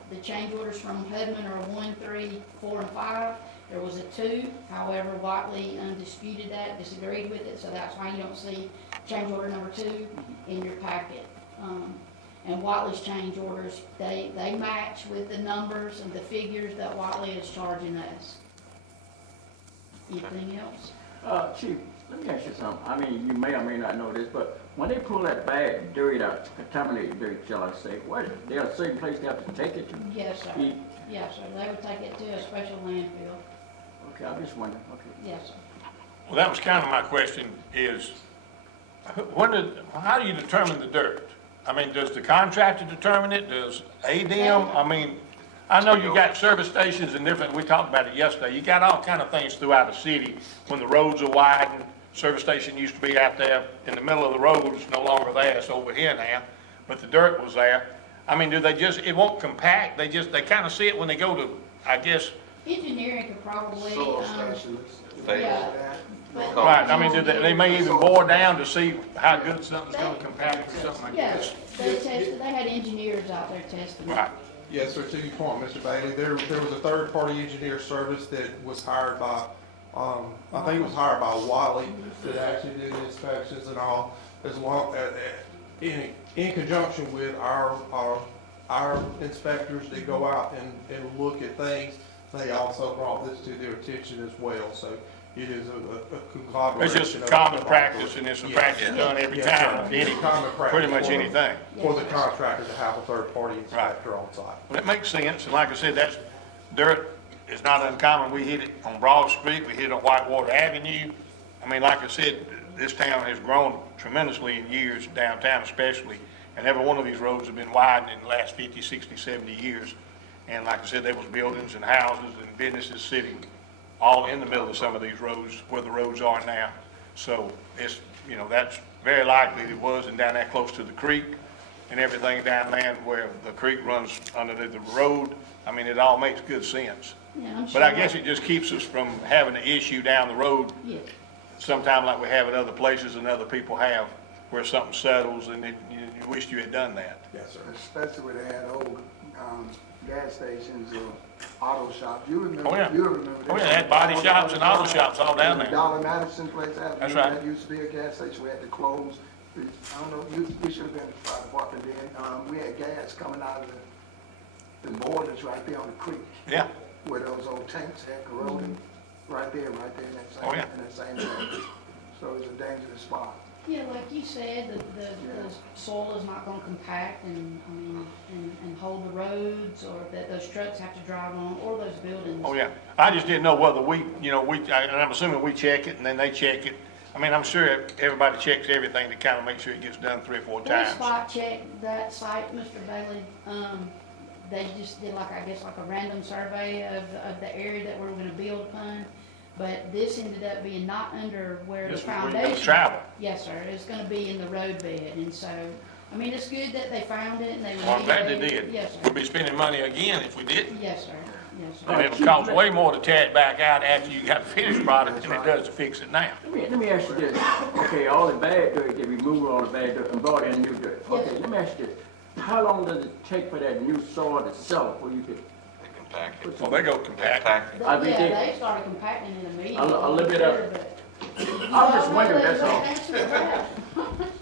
the change orders from Hudman are 1, 3, 4, and 5. There was a 2, however, Watley disputed that, disagreed with it, so that's why you don't see change order number 2 in your packet. And Watley's change orders, they match with the numbers and the figures that Watley is charging us. Anything else? Chief, let me ask you something. I mean, you may or may not know this, but when they pull that bad dirt out, contaminated dirt, shall I say, there's a certain place they have to take it to? Yes, sir. Be- Yes, sir. They would take it to a special landfill. Okay, I'm just wondering, okay. Yes, sir. Well, that was kind of my question is, how do you determine the dirt? I mean, does the contractor determine it? Does ADM? I mean, I know you got service stations and different, we talked about it yesterday. You got all kind of things throughout the city. When the roads are widened, service station used to be out there in the middle of the road. It's no longer there, it's over here now. But the dirt was there. I mean, do they just, it won't compact? They kind of see it when they go to, I guess. Engineering could probably, Soil specialists. yeah. but- Right, I mean, they may even bore down to see how good something's gonna compact or something like Yeah, this. they had engineers out there testing it. Right. Yes, sir, to your point, Mr. Bailey, there was a third-party engineer service that was hired by, I think it was hired by Wiley that actually did the inspections and all, as long, in conjunction with our inspectors that go out and look at things. They also brought this to their attention as well, so It is a It's conglomeration. just of- common of practice, and it's a Yes. practice done every Yes, time, sir. any, Common practice pretty much for the- anything. For the contractor to have a third-party inspector on site. Well, that makes sense, and like I said, that's, dirt is not uncommon. We hit it on Broad Street, we hit it on Whitewater Avenue. I mean, like I said, this town has grown tremendously in years, downtown especially, and every one of these roads have been widened in the last 50, 60, 70 years. And like I said, there was buildings and houses and businesses sitting all in the middle of some of these roads where the roads are now. So it's, you know, that's very likely it was, and down there close to the creek and everything down there where the creek runs underneath the road. I mean, it all makes good sense. Yeah, I'm But I sure- guess it just keeps us from having an issue down the road Yeah. sometime like we have in other places and other people have, where something settles and then you wished you had done that. Yes, sir. Especially where they had old, gas stations or auto shops. You remember? Oh, yeah. You remember that. Oh, yeah, they had body shops and auto shops all down there. Dollar Madison place out. That's Remember right. That used to be a gas station. We had to close. I don't know, you should have been fire department then. We had gas coming out of the borders right there on the creek. Yeah, Where those old tanks had corroded. Right there in that same, Oh, yeah. in that same area. So it's a dangerous spot. Yeah, like you said, the soil is not gonna compact and, I mean, and hold the roads, or that those trucks have to drive on, or those buildings. oh, yeah. I just didn't know whether and I'm assuming we check it and then they check it. I mean, I'm sure everybody checks everything to kind of make sure it gets done 3 or 4 They times. spot checked that site, Mr. Bailey. They just did like, I guess, like a random survey of the area that we were gonna build upon. But this ended up being not under where the This was where you're foundation. gonna travel. Yes, sir. It's gonna be in the road bed. And so, I mean, it's good that they found it and they. Well, I'm glad they remediated it. did. Yes, We'll sir. be spending money again if we didn't. Yes, sir. Yes, sir. And it'll cost way more to tear it back out after you got a finished product than it does to fix it now. Let me ask you this. Okay, all the bad dirt, they remove all the bad dirt and brought in new dirt. Okay, let me ask you this. How long does it take for that new soil to settle before you could Compact. put Well, some? they go compact. I mean, They started compacting in a meeting. A little bit of- I'm just wondering, that's all.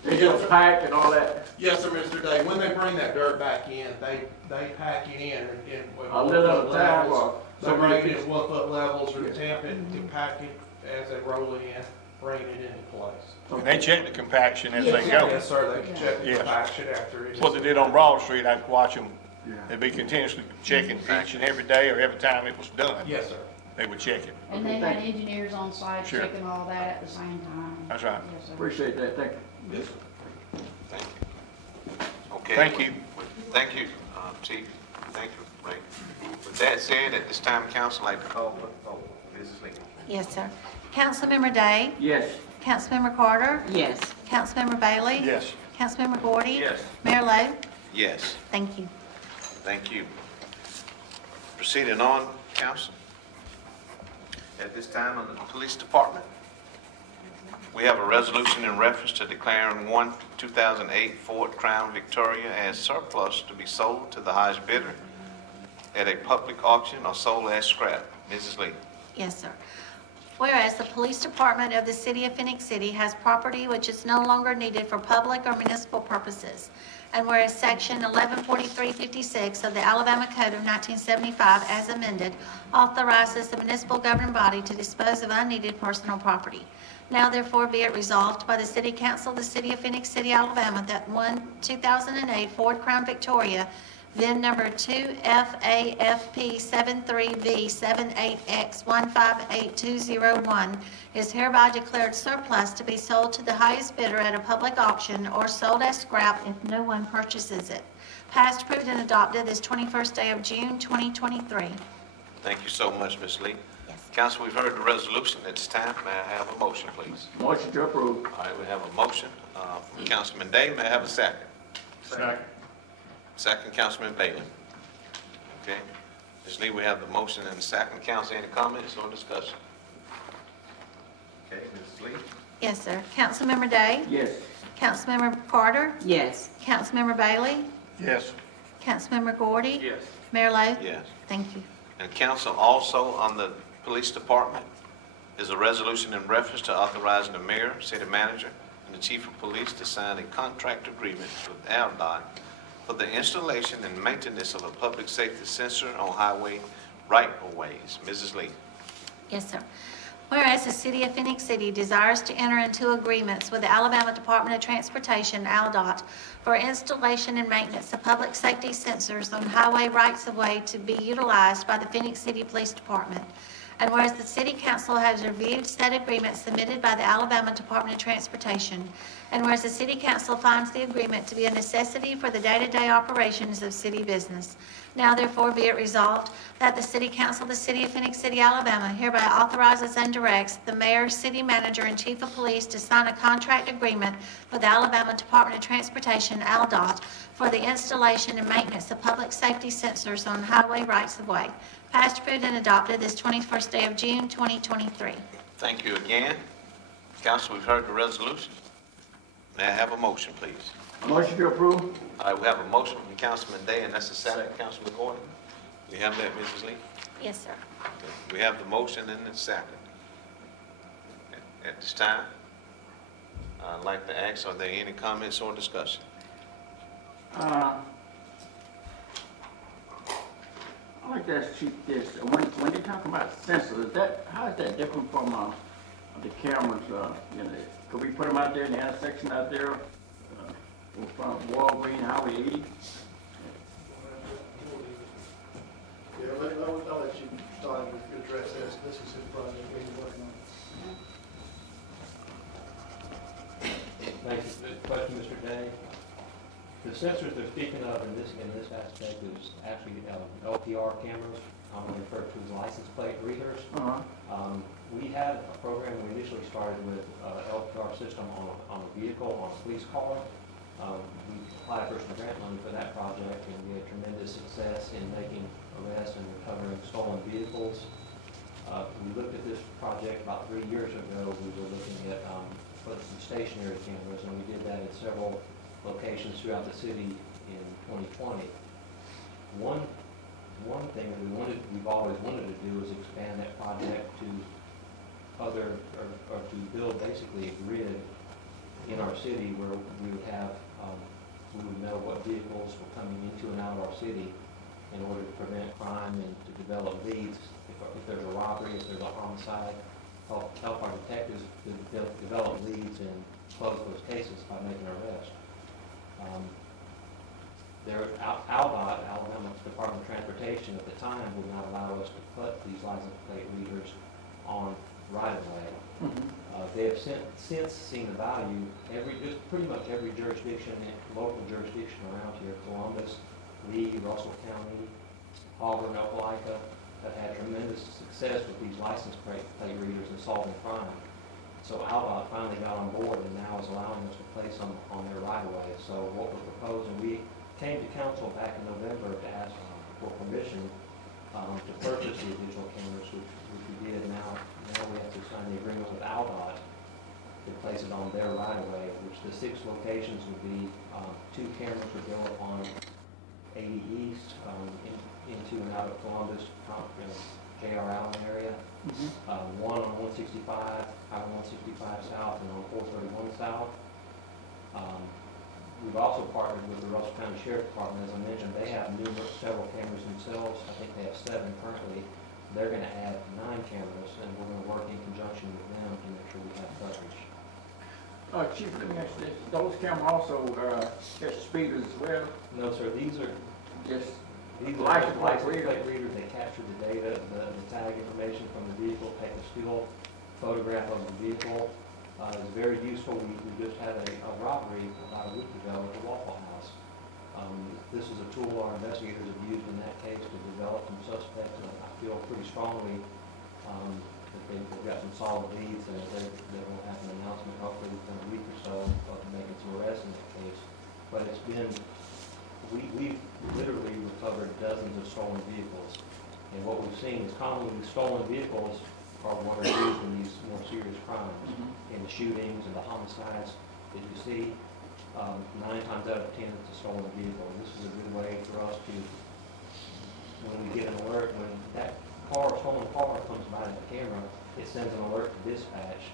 They just packed and all that. Yes, sir, Mr. Day. When they bring that dirt back in, they pack it in A little at a 1 foot time, levels. or So so bring many it feet. in 1 foot levels or tamp it, compact it as they roll it in, bring it into place. And they check the compaction as they Yeah. go. Yes, sir, they can check the Yes. compaction after it is. What they did on Broad Street, I'd watch them, Yeah. they'd be continuously checking each and every day or every time it was done. Yes, sir. They would check it. And they had engineers on site Sure. checking all that at the same time. That's right. Yes, sir. Appreciate that, thank you. Yes, sir. Thank you. Okay. Thank you. Thank you, Chief. Thank you, Ray. With that said, at this time, council, I'd like to call for the vote. Mrs. Lee. Yes, sir. Councilmember Day? Yes. Councilmember Carter? Yes. Councilmember Bailey? Yes. Councilmember Gordy? Yes. Mayor Lo? Yes, Thank you. thank you. Proceeding on, council. At this time, on the police department, we have a resolution in reference to declaring one 2008 Ford Crown Victoria as surplus to be sold to the highest bidder at a public auction or sold as scrap. Mrs. Lee. Yes, sir. Whereas the police department of the city of Phenix City has property which is no longer needed for public or municipal purposes. And whereas section 114356 of the Alabama Code of 1975 as amended authorizes the municipal governing body to dispose of unneeded personal property. Now therefore be it resolved by the City Council of the City of Phenix City, Alabama, that one 2008 Ford Crown Victoria, VIN number 2FAFP73V78X158201, is hereby declared surplus to be sold to the highest bidder at a public auction or sold as scrap if no one purchases it. Passed, approved, and adopted this 21st day of June, 2023. Thank you so much, Ms. Lee. Yes. Council, we've heard the resolution. At this time, may I have a motion, please? Motion to approve. All right, we have a motion from Councilman Day. May I have a second? Second. Second, Councilman Bailey. Okay. Ms. Lee, we have the motion and the second. Council, any comments or discussion? Okay, Ms. Lee? Yes, sir. Councilmember Day? Yes. Councilmember Carter? Yes. Councilmember Bailey? Yes. Councilmember Gordy? Yes. Mayor Lo? Yes. Thank you. And council, also on the police department is a resolution in reference to authorizing the mayor, city manager, and the chief of police to sign a contract agreement with ALDOT for the installation and maintenance of a public safety sensor on highway right-of-ways. Mrs. Lee. Yes, sir. Whereas the City of Phenix City desires to enter into agreements with the Alabama Department of Transportation, ALDOT, for installation and maintenance of public safety sensors on highway rights-of-way to be utilized by the Phenix City Police Department. And whereas the City Council has reviewed said agreement submitted by the Alabama Department of Transportation, and whereas the City Council finds the agreement to be a necessity for the day-to-day operations of city business. Now therefore be it resolved that the City Council of the City of Phenix City, Alabama hereby authorizes and directs the mayor, city manager, and chief of police to sign a contract agreement with the Alabama Department of Transportation, ALDOT, for the installation and maintenance of public safety sensors on highway rights-of-way. Passed, approved, and adopted this 21st day of June, 2023. Thank you again. Council, we've heard the resolution. May I have a motion, please? Motion to approve. All right, we have a motion from Councilman Day, and that's a second, Councilman Gordon. We have that, Mrs. Lee? Yes, sir. Okay. We have the motion and the second. At this time, I'd like to ask, are there any comments or discussion? I'd like to ask Chief this, when you talk about sensors, how is that different from the cameras, could we put them out there in the intersection out there, in front of Walgreens, Highway 80? Yeah, I'll let you start to address this. This is his project he's working on. Thank you for the question, Mr. Day. The sensors they're speaking of in this aspect is actually LPR cameras, commonly referred to as license plate readers. We had a program, we initially started with LPR system on a vehicle, on a police car. We applied for some grant money for that project, and we had tremendous success in making arrests and recovering stolen vehicles. We looked at this project about 3 years ago. We were looking at putting some stationary cameras, and we did that in several locations throughout the city in 2020. One thing that we've always wanted to do is expand that project to or to build basically a grid in our city where we would have, we would know what vehicles were coming into and out of our city in order to prevent crime and to develop leads. If there's a robbery, if there's a homicide, help our detectives to develop leads and close those cases by making arrests. ALDOT, Alabama Department of Transportation, at the time would not allow us to put these license plate readers on right-of-way. They have since seen the value. Pretty much every jurisdiction, local jurisdiction around here, Columbus, Lee, Russell County, Auburn, Opelika, have had tremendous success with these license plate readers in solving crime. So ALDOT finally got on board and now is allowing us to place them on their right-of-way. So what we're proposing, we came to council back in November to ask for permission to purchase these digital cameras, which we did. Now we have to sign the agreement with ALDOT to place it on their right-of-way, which the 6 locations would be 2 cameras would go up on 80 East, into and out of Columbus, J.R. Allen area. One on 165, Highway 165 South, and on 431 South. We've also partnered with the Russell County Sheriff Department. As I mentioned, they have several cameras themselves. I think they have 7 currently. They're going to add 9 cameras, and we're going to work in conjunction with them to make sure we have coverage. Chief, let me ask you this. Those cameras also catch speeders as well? No, sir. These are license plate readers. They capture the data, the tag information from the vehicle, take a still photograph of the vehicle. It's very useful. We just had a robbery about a week ago at the Waffle House. This is a tool our investigators have used in that case to develop some suspects, and I feel pretty strongly that they've got some solid leads, and they will have an announcement hopefully within a week or so of making some arrests in that case. But it's been, we've literally recovered dozens of stolen vehicles, and what we've seen is commonly stolen vehicles are what are used in these more serious crimes, in the shootings and the homicides that you see. 9 times out of 10 it's a stolen vehicle. This is a good way for us to, when we get an alert, when that stolen car comes by the camera, it sends an alert to dispatch.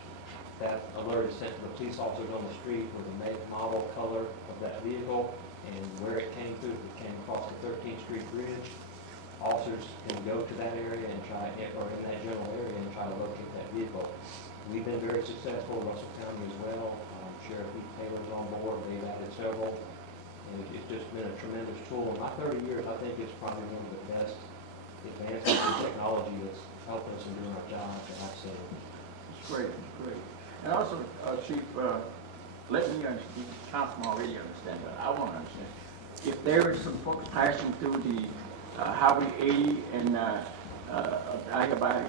That alert is sent to the police officers on the street with the make, model, color of that vehicle and where it came through. If it came across the 13th Street Bridge, officers can go to that area and try, or in that general area and try to locate that vehicle. We've been very successful, Russell County as well. Sheriff Pete Taylor's on board, they've added several. And it's just been a tremendous tool. In my 30 years, I think it's probably one of the best advances in technology that's helped us in doing our job that I've seen. It's great, it's great. And also, Chief, let me understand, Councilman already understand, but I want to understand. If there is some folks passing through the Highway 80 and out here by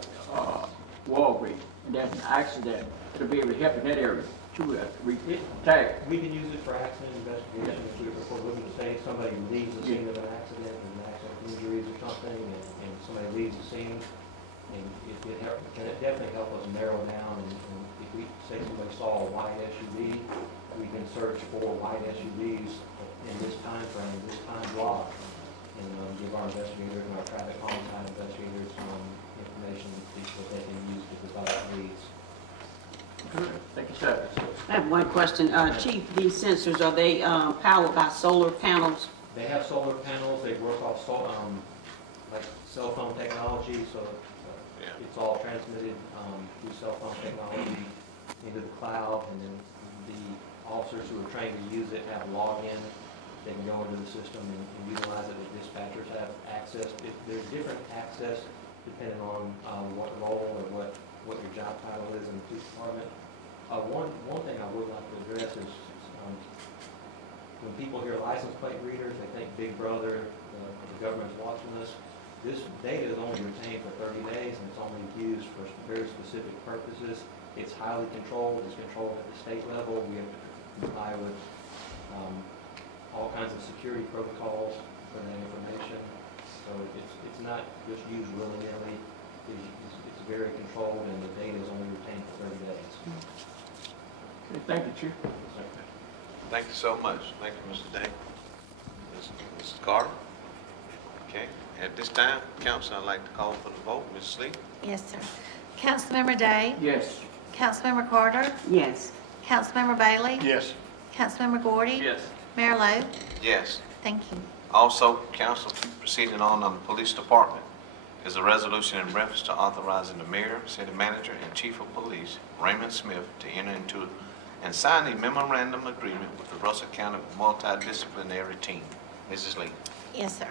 Walgreens, and there's an accident, to be able to help in that area, to tag. We can use it for accident investigation if we're looking to say somebody leaves the scene of an accident and an accident injuries or something, and somebody leaves the scene, and can definitely help us narrow down, and if we say somebody saw a white SUV, we can search for white SUVs in this time frame, this time block, and give our investigators and our traffic homicide investigators information that they can use to develop leads. Good, thank you, sir. I have one question. Chief, these sensors, are they powered by solar panels? They have solar panels, they work off like cell phone technology, so it's all transmitted through cell phone technology into the cloud, and then the officers who are trained to use it have a login. They can go into the system and utilize it. The dispatchers have access. There's different access depending on what role or what your job title is in the police department. One thing I would like to address is when people hear license plate readers, they think Big Brother, the government's watching us. This data is only retained for 30 days, and it's only used for very specific purposes. It's highly controlled. It's controlled at the state level. We have to comply with all kinds of security protocols for that information. So it's not just used willy-nilly. It's very controlled, and the data is only retained for 30 days. Okay, thank you, Chief. Thank you so much. Thank you, Mr. Day. Mrs. Carter? Okay, at this time, council, I'd like to call for the vote. Mrs. Lee? Yes, sir. Councilmember Day? Yes. Councilmember Carter? Yes. Councilmember Bailey? Yes. Councilmember Gordy? Yes. Mayor Lo? Yes. Thank you. Also, council, proceeding on the police department is a resolution in reference to authorizing the mayor, city manager, and chief of police, Raymond Smith, to enter into and sign a memorandum agreement with the Russell County Multidisciplinary Team. Mrs. Lee. Yes, sir.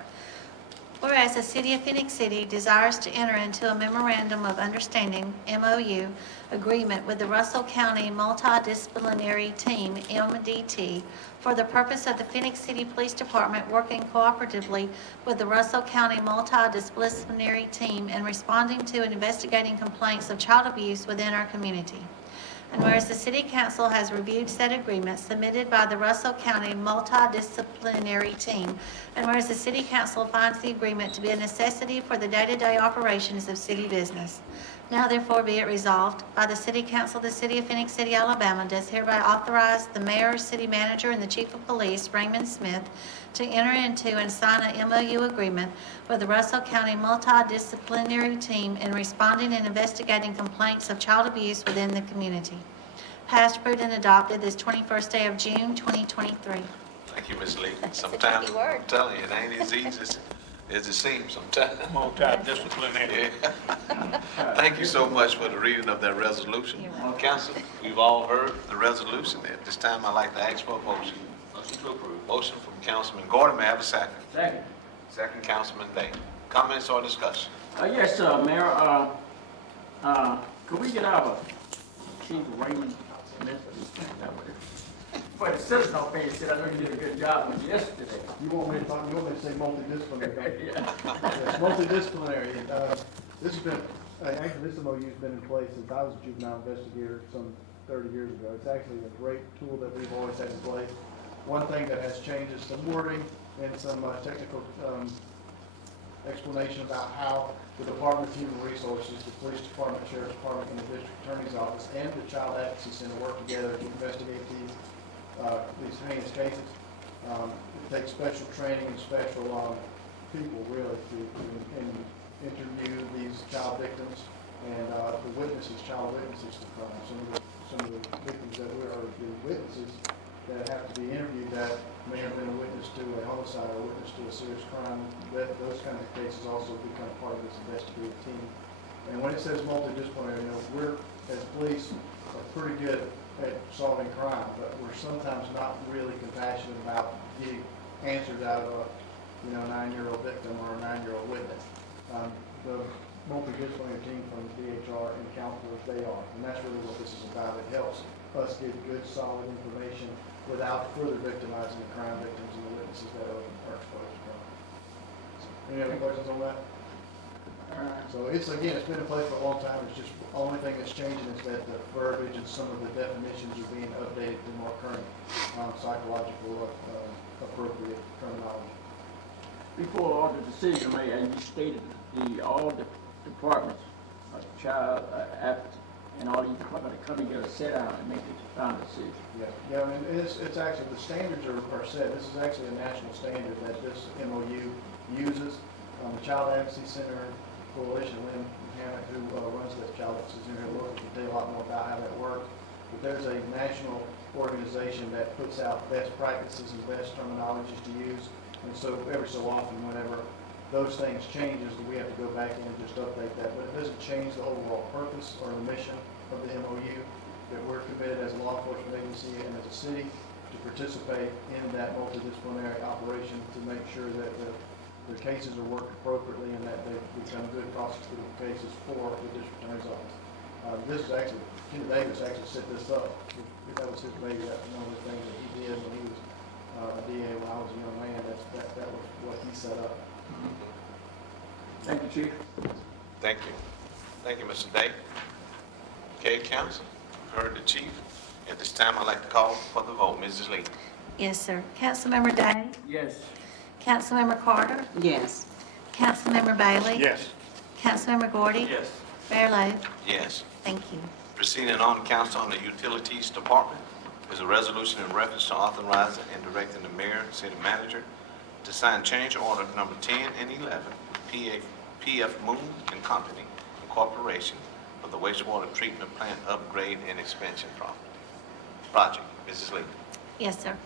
Whereas the City of Phenix City desires to enter into a Memorandum of Understanding, MOU, agreement with the Russell County Multidisciplinary Team, MDT, for the purpose of the Phenix City Police Department working cooperatively with the Russell County Multidisciplinary Team in responding to and investigating complaints of child abuse within our community. And whereas the City Council has reviewed said agreement submitted by the Russell County Multidisciplinary Team, and whereas the City Council finds the agreement to be a necessity for the day-to-day operations of city business. Now therefore be it resolved by the City Council of the City of Phenix City, Alabama, does hereby authorize the mayor, city manager, and the chief of police, Raymond Smith, to enter into and sign an MOU agreement with the Russell County Multidisciplinary Team in responding and investigating complaints of child abuse within the community. Passed, approved, and adopted this 21st day of June, 2023. Thank you, Ms. Lee. That's a Sometimes, tricky word. I'm telling you, it ain't as easy as it seems sometimes. Multidisciplinary. Yeah. Thank you so much for the reading of that resolution. You're welcome. Council, we've all heard the resolution. At this time, I'd like to ask for a motion. Motion to approve. Motion from Councilman Gordon. May I have a second? Second. Second, Councilman Day. Comments or discussion? Yes, Mayor, could we get our Chief Raymond Smith? For the citizen on Phenix City, I know you did a good job with yesterday. You want me to say multidisciplinary? Yeah. Yes, multidisciplinary. This has been, actually, this MOU's been in place since I was a juvenile investigator some 30 years ago. It's actually a great tool that we've always had in place. One thing that has changed is some wording and some technical explanation about how the Department of Human Resources, the Police Department, Sheriff's Department, and the District Attorney's Office, and the Child Advocacy Center work together to investigate these heinous cases. It takes special training and special people, really, to interview these child victims and the witnesses, child witnesses to crime. Some of the victims that we are the witnesses that have to be interviewed that may have been a witness to a homicide or a witness to a serious crime. Those kinds of cases also become part of this investigative team. And when it says multidisciplinary, you know, we're, as police, are pretty good at solving crime, but we're sometimes not really compassionate about getting answers out of a, 9-year-old victim or a 9-year-old witness. The multidisciplinary team from DHR and counselors, they are, and that's really what this is about. It helps us get good, solid information without further victimizing the crime victims and the witnesses that are exposed to crime. Any other questions on that? So it's been in place for a long time. It's just, the only thing that's changing is that the verbiage and some of the definitions are being updated to more current psychological appropriate terminology. Before all the decision made, and you stated all the departments, child, advocate, and all these departments come together, sit down and make the final decision. Yeah, and it's actually, the standards are set. This is actually a national standard that this MOU uses. The Child Advocacy Center Coalition, Lynn Hammett, who runs that Child Advocacy Center, will tell you a lot more about how that works. But there's a national organization that puts out best practices and best terminologies to use. And so every so often, whenever those things changes, we have to go back in and just update that. But it doesn't change the overall purpose or the mission of the MOU, that we're committed as a law enforcement agency and as a city to participate in that multidisciplinary operation to make sure that the cases are worked appropriately and that they become good prosecutable cases for the district attorney's office. This is actually, Ken Davis actually set this up. That was his baby. That's one of the things that he did when he was a DA when I was a young man. That was what he set up. Thank you, Chief. Thank you. Thank you, Mr. Day. Okay, council, heard the chief. At this time, I'd like to call for the vote. Mrs. Lee. Yes, sir. Councilmember Day? Yes. Councilmember Carter? Yes. Councilmember Bailey? Yes. Councilmember Gordy? Yes. Mayor Lo? Yes. Thank you. Proceeding on, council, on the Utilities Department is a resolution in reference to authorizing and directing the mayor and city manager to sign change order number 10 and 11 with PF Moon and Company Incorporation for the wastewater treatment plant upgrade and expansion project. Mrs. Lee. Yes, sir.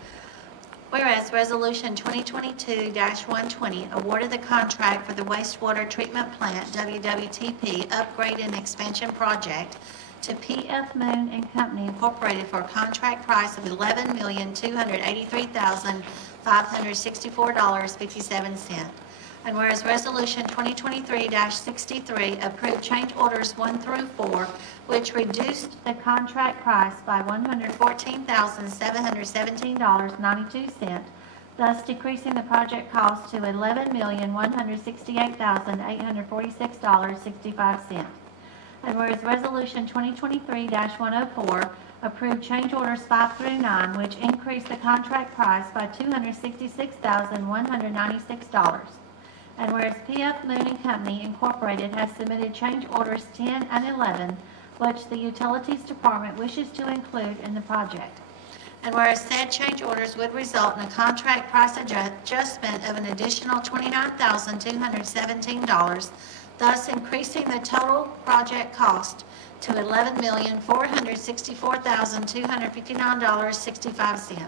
Whereas Resolution 2022-120 awarded the contract for the wastewater treatment plant WWTP upgrade and expansion project to PF Moon and Company Incorporated for a contract price of $11,283,564.57. And whereas Resolution 2023-63 approved change orders 1 through 4, which reduced the contract price by $114,717.92, thus decreasing the project cost to $11,168,846.65. And whereas Resolution 2023-104 approved change orders 5 through 9, which increased the contract price by $266,196. And whereas PF Moon and Company Incorporated has submitted change orders 10 and 11, which the Utilities Department wishes to include in the project. And whereas said change orders would result in a contract price adjustment of an additional $29,217, thus increasing the total project cost to $11,464,259.65.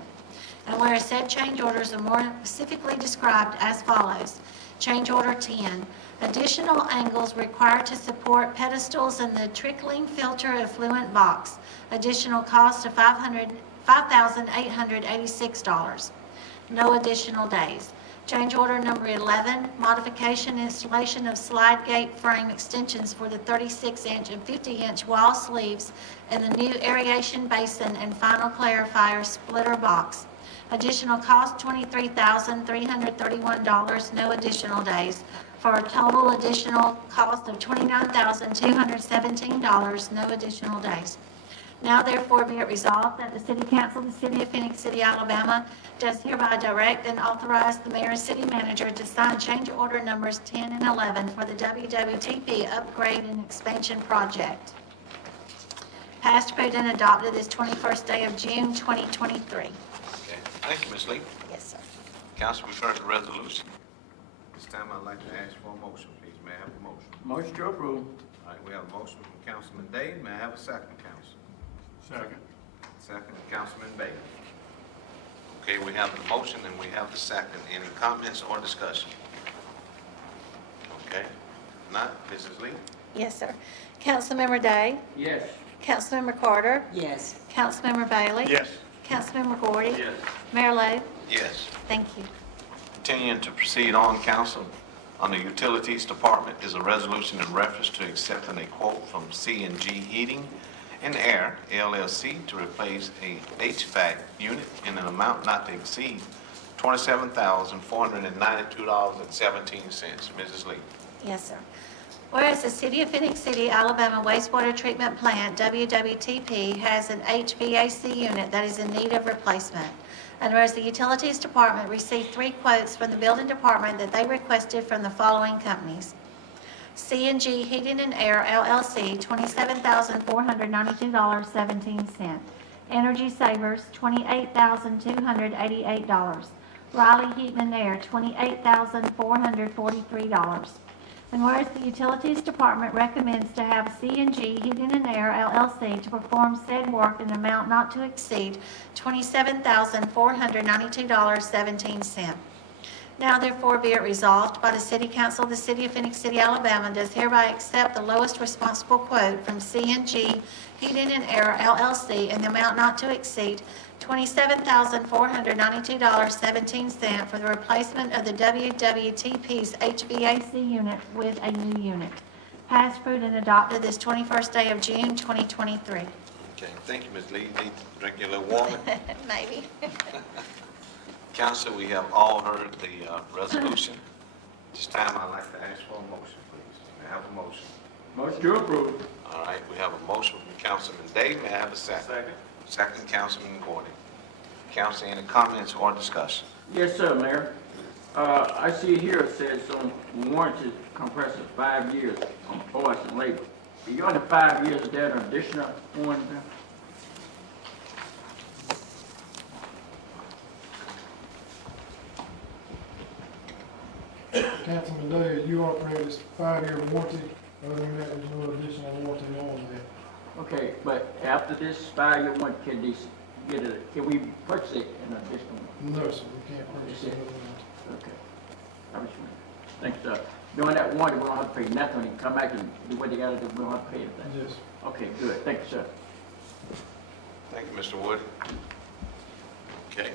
And whereas said change orders are more specifically described as follows. Change order 10, additional angles required to support pedestals in the trickling filter effluent box. Additional cost of $5,886. No additional days. Change order number 11, modification and installation of slide gate frame extensions for the 36-inch and 50-inch wall sleeves in the new aeration basin and final clarifier splitter box. Additional cost $23,331, no additional days, for a total additional cost of $29,217, no additional days. Now therefore be it resolved that the City Council of the City of Phenix City, Alabama does hereby direct and authorize the mayor and city manager to sign change order numbers 10 and 11 for the WWTP upgrade and expansion project. Passed, approved, and adopted this 21st day of June 2023. Thank you, Ms. Lee. Yes, sir. Council, we've heard the resolution. This time, I'd like to ask for a motion, please. May I have a motion? Motion to approve. All right, we have a motion from Councilman Day. May I have a second, Council? Second. Second, Councilman Bailey. Okay, we have the motion and we have the second. Any comments or discussion? Okay, not, Mrs. Lee? Yes, sir. Councilmember Day? Yes. Councilmember Carter? Yes. Councilmember Bailey? Yes. Councilmember Gordy? Yes. Mayor Lo? Yes. Thank you. Continuing to proceed on, council, on the Utilities Department is a resolution in reference to accepting a quote from C&G Heating and Air LLC to replace a HVAC unit in an amount not to exceed $27,492.17. Mrs. Lee. Yes, sir. Whereas the City of Phenix City, Alabama wastewater treatment plant, WWTP, has an HVAC unit that is in need of replacement. And whereas the Utilities Department received 3 quotes from the Building Department that they requested from the following companies. C&G Heating and Air LLC, $27,492.17. Energy Savers, $28,288. Riley Heating and Air, $28,443. And whereas the Utilities Department recommends to have C&G Heating and Air LLC to perform said work in an amount not to exceed $27,492.17. Now therefore be it resolved by the City Council of the City of Phenix City, Alabama, does hereby accept the lowest responsible quote from C&G Heating and Air LLC in the amount not to exceed $27,492.17 for the replacement of the WWTP's HVAC unit with a new unit. Passed, approved, and adopted this 21st day of June, 2023. Okay, thank you, Ms. Lee. You need to drink your little water. Maybe. Council, we have all heard the resolution. This time I'd like to ask for a motion, please. May I have a motion? Motion to approve. All right, we have a motion from Councilman Day. May I have a second? Second. Second, Councilman Gordy. Council, any comments or discussion? Yes, sir, Mayor. I see here it says on warranty compressor 5 years on parts and labor. Beyond the 5 years, is there an additional warranty? Councilman Day, you are correct, it's 5-year warranty. Other than that, there's no additional warranty on that. Okay, but after this 5-year one, can these get it, can we purchase it an additional one? No, sir, we can't purchase another one. Okay. Thanks, sir. During that warranty, we don't have to pay nothing, and come back and do what they gotta do, we don't have to pay anything. Yes. Okay, good, thank you, sir. Thank you, Mr. Wood. Okay.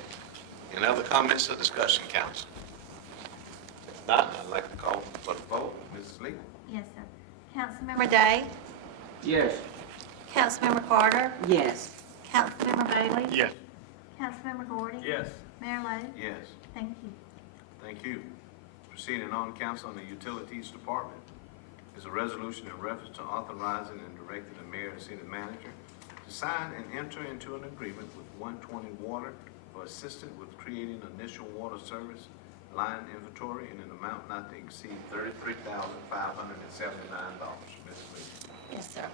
Any other comments or discussion, council? If not, I'd like to call for the vote. Mrs. Lee? Yes, sir. Councilmember Day? Yes. Councilmember Carter? Yes. Councilmember Bailey? Yes. Councilmember Gordy? Yes. Mayor Lo? Yes. Thank you. Thank you. Proceeding on, council, on the Utilities Department is a resolution in reference to authorizing and directing the mayor and city manager to sign and enter into an agreement with 120 Water for assistance with creating initial water service line inventory in an amount not to exceed $33,579. Mrs. Lee. Yes, sir.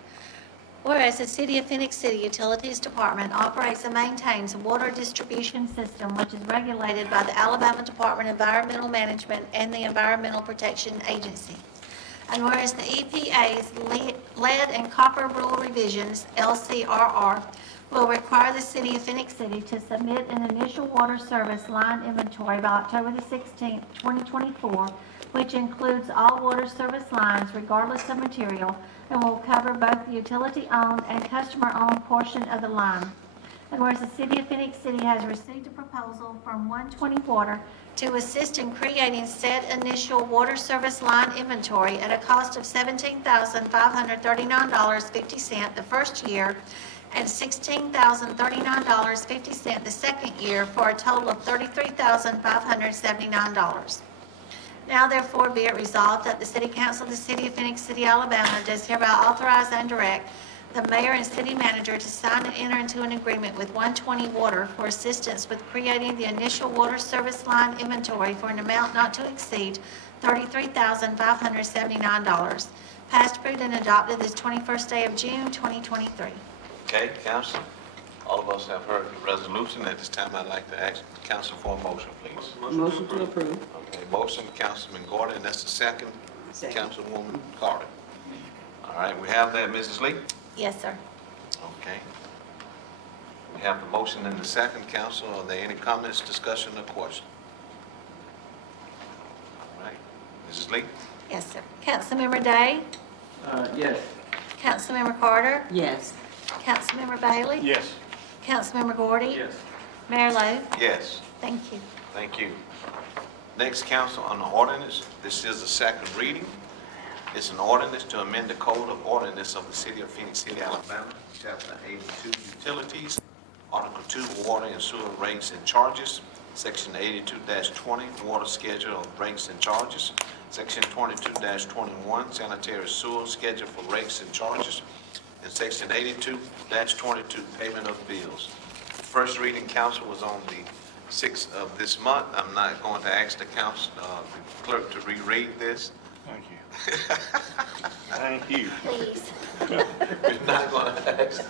Whereas the City of Phenix City Utilities Department operates and maintains a water distribution system which is regulated by the Alabama Department of Environmental Management and the Environmental Protection Agency. And whereas the EPA's lead and copper rule revisions, LCRR, will require the City of Phenix City to submit an initial water service line inventory by October the 16th, 2024, which includes all water service lines regardless of material and will cover both the utility-owned and customer-owned portion of the line. And whereas the City of Phenix City has received a proposal from 120 Water to assist in creating said initial water service line inventory at a cost of $17,539.50 the first year and $16,039.50 the second year for a total of $33,579. Now therefore be it resolved that the City Council of the City of Phenix City, Alabama does hereby authorize and direct the mayor and city manager to sign and enter into an agreement with 120 Water for assistance with creating the initial water service line inventory for an amount not to exceed $33,579. Passed, approved, and adopted this 21st day of June, 2023. Okay, council. All of us have heard the resolution. At this time, I'd like to ask the council for a motion, please. Motion to approve. Okay, motion, Councilman Gordon, and that's the second, Second. Councilwoman Carter. All right, we have that, Mrs. Lee? Yes, sir. Okay. We We have the motion and the second, council. Are there any comments, discussion, or question? All right, Mrs. Lee? Yes, sir. Councilmember Day? Yes. Councilmember Carter? Yes. Councilmember Bailey? Yes. Councilmember Gordy? Yes. Mayor Lo? Yes. Thank you. Thank you. Next, council, on the ordinance. This is the second reading. It's an ordinance to amend the code of ordinance of the city of Phoenix City, Alabama, chapter 82, utilities, article 2, water and sewer rates and charges, section 82-20, water schedule of rates and charges, section 22-21, sanitary sewer schedule for rates and charges, and section 82-22, payment of bills. First reading, council, was on the 6th of this month. I'm not going to ask the council, the clerk to reread this. Thank you. Thank you. Please. We're not going to ask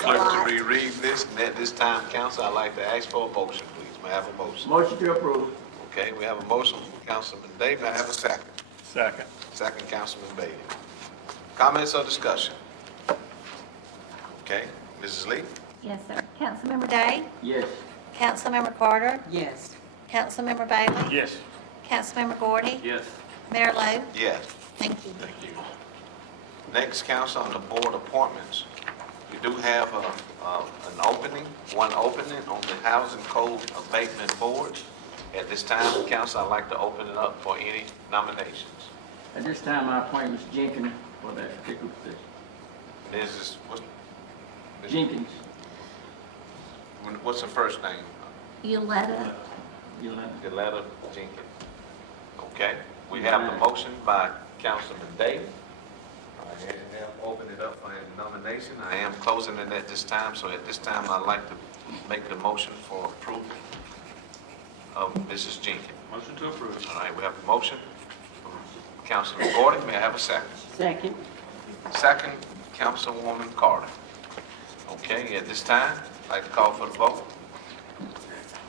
clerk to reread this. And at this time, council, I'd like to ask for a motion, please. May I have a motion? Motion to approve. Okay, we have a motion from Councilman Day. May I have a second? Second. Second, Councilman Bailey. Comments or discussion? Okay, Mrs. Lee? Yes, sir. Councilmember Day? Yes. Councilmember Carter? Yes. Councilmember Bailey? Yes. Councilmember Gordy? Yes. Mayor Lo? Yes. Thank you. Thank you. Next, council, on the board appointments. We do have one opening on the Housing Code Abatement Board. At this time, council, I'd like to open it up for any nominations. At this time, I appoint Ms. Jenkins for that particular position. Jenkins. What's the first name? Yoletta? Yoletta Jenkins. Okay, we have the motion by Councilman Davis. I have opened it up for nomination. I am closing it at this time, so at this time, I'd like to make the motion for approval of Mrs. Jenkins. Motion to approve. All right, we have a motion from Councilman Gordon. May I have a second? Second. Second, Councilwoman Carter. Okay, at this time, I'd like to call for the vote.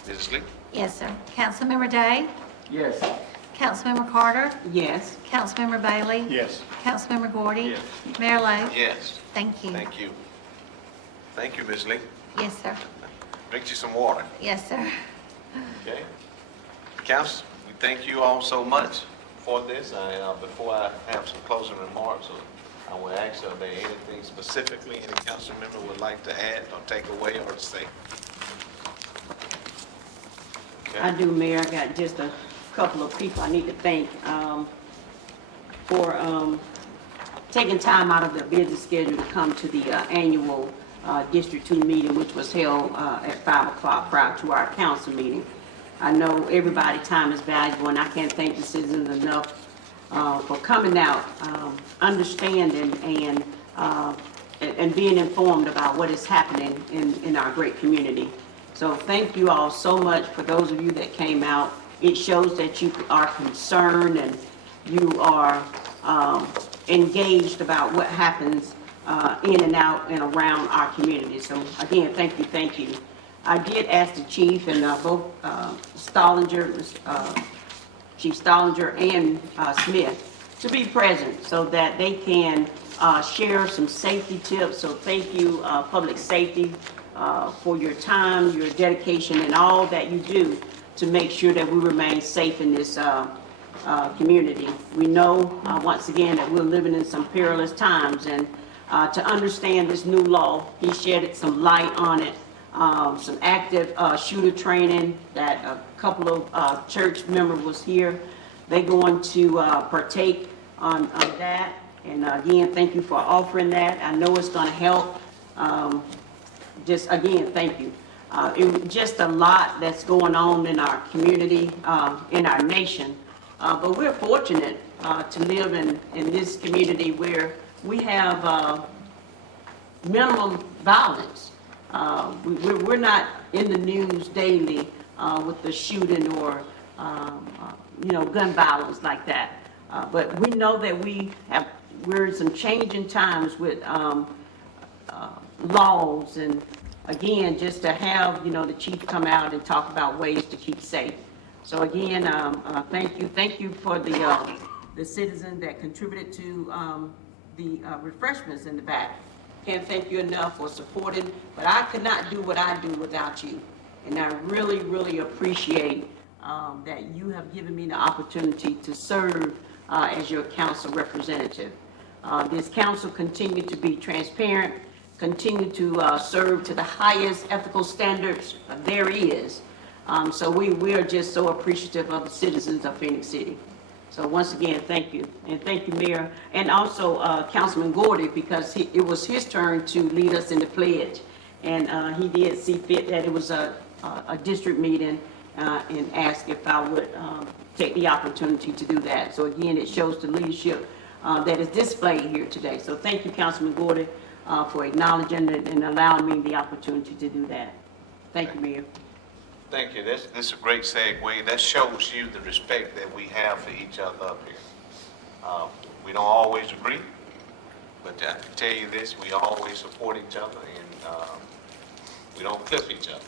Mrs. Lee? Yes, sir. Councilmember Day? Yes. Councilmember Carter? Yes. Councilmember Bailey? Yes. Councilmember Gordy? Yes. Mayor Lo? Yes. Thank you. Thank you. Thank you, Ms. Lee. Yes, sir. Drink you some water. Yes, sir. Okay. Council, we thank you all so much for this. Before I have some closing remarks, I will ask, are there anything specifically any council member would like to add or take away or say? Okay. I do, Mayor. I got just a couple of people I need to thank for taking time out of their busy schedule to come to the annual District 2 meeting, which was held at 5 o'clock prior to our council meeting. I know everybody's time is valuable, and I can't thank the citizens enough for coming out, understanding, and being informed about what is happening in our great community. So thank you all so much for those of you that came out. It shows that you are concerned and you are engaged about what happens in and out and around our community. So again, thank you, thank you. I did ask the chief and both Chief Stollinger and Smith to be present so that they can share some safety tips. So thank you, Public Safety, for your time, your dedication, and all that you do to make sure that we remain safe in this community. We know, once again, that we're living in some perilous times, and to understand this new law, he shedded some light on it, some active shooter training that a couple of church members was here. They're going to partake on that, and again, thank you for offering that. I know it's going to help. Just again, thank you. Just a lot that's going on in our community, in our nation. But we're fortunate to live in this community where we have minimum violence. We're not in the news daily with the shooting or gun violence like that. But we know that we're in some changing times with laws, and again, just to have the chief come out and talk about ways to keep safe. So again, thank you for the citizen that contributed to the refreshments in the back. can't thank you enough for supporting, but I could not do what I do without you. And I really, really appreciate that you have given me the opportunity to serve as your council representative. This council continue to be transparent, continue to serve to the highest ethical standards there is. So we are just so appreciative of the citizens of Phoenix City. So once again, thank you. And thank you, Mayor. And also Councilman Gordy, because it was his turn to lead us in the pledge. And he did see fit that it was a district meeting and asked if I would take the opportunity to do that. So again, it shows the leadership that is displayed here today. So thank you, Councilman Gordy, for acknowledging it and allowing me the opportunity to do that. Thank you, Mayor. Thank you. This is a great segue. That shows you the respect that we have for each other up here. We don't always agree, but I can tell you this, we always support each other and we don't clip each other.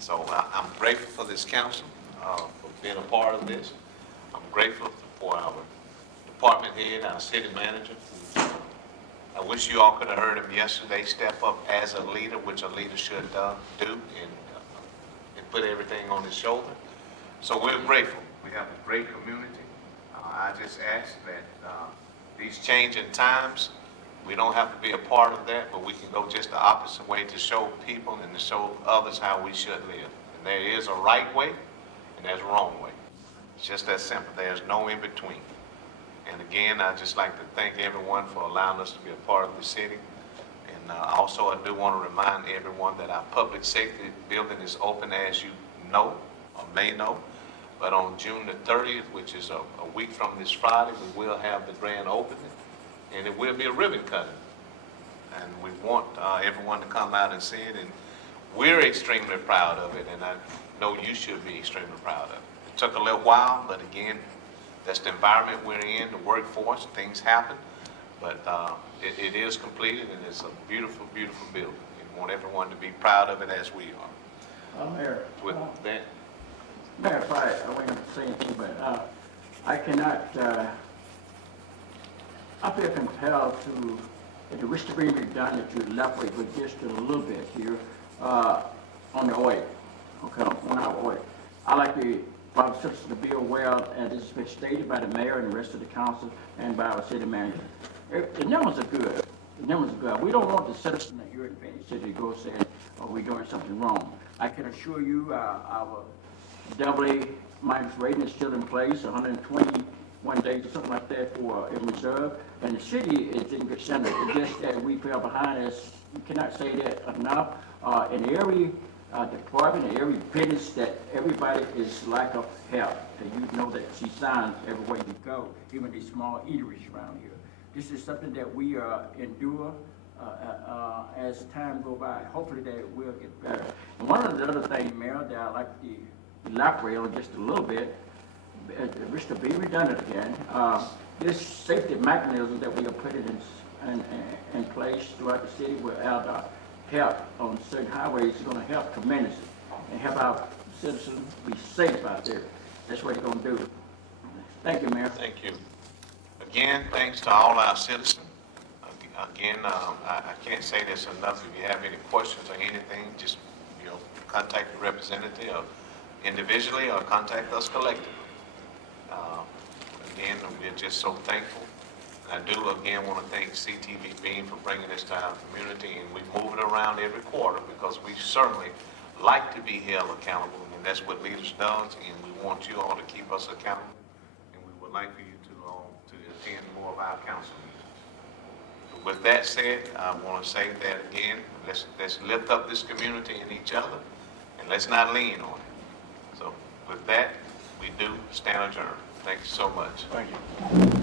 So I'm grateful for this council, for being a part of this. I'm grateful for our department head, our city manager. I wish you all could have heard him yesterday step up as a leader, which a leader should do, and put everything on his shoulder. So we're grateful. We have a great community. I just ask that these changing times, we don't have to be a part of that, but we can go just the opposite way to show people and to show others how we should live. And there is a right way and there's a wrong way. It's just that simple. There's no in between. And again, I'd just like to thank everyone for allowing us to be a part of the city. And also, I do want to remind everyone that our public safety building is open, as you know or may know. But on June the 30th, which is a week from this Friday, we will have the grand opening, and it will be a ribbon cutting. And we want everyone to come out and see it, and we're extremely proud of it, and I know you should be extremely proud of it. It took a little while, but again, that's the environment we're in, the workforce, things happen. But it is completed, and it's a beautiful, beautiful building. We want everyone to be proud of it as we are. Mayor. With that, Mayor, if I wasn't going to say anything, but I cannot, I feel compelled to, at the risk of being redundant, to elaborate with just a little bit here on the oil. Okay, on our oil. I like the citizens to be aware, and this has been stated by the mayor and the rest of the council and by our city manager. The numbers are good. The numbers are good. We don't want the citizens here in Phoenix City to go saying, oh, we're doing something wrong. I can assure you our AA- rating is still in place, 121 days or something like that for in reserve. And the city is in good standard. It's just that we fell behind us. You cannot say that enough. In every department, in every business, that everybody is lack of help. And you know that she signs everywhere you go, even these small eateries around here. This is something that we endure as time go by. Hopefully that will get better. And one of the other things, Mayor, that I like to elaborate on just a little bit, at the risk of being redundant again, this safety mechanism that we are putting in place throughout the city without help on certain highways is going to help tremendously and help our citizens be safe out there. That's what they're going to do. Thank you, Mayor. thank you. Again, thanks to all our citizens. Again, I can't say this enough. If you have any questions or anything, just contact the representative individually or contact us collectively. Again, we're just so thankful. I do again want to thank CTV Beam for bringing this to our community, and we move it around every quarter because we certainly like to be held accountable, and that's what leaders does, and we want you all to keep us accountable, and we would like for you to attend more of our council meetings. With that said, I want to say that again, let's lift up this community and each other, and let's not lean on it. So with that, we do stand adjourned. Thank you so much. Thank you.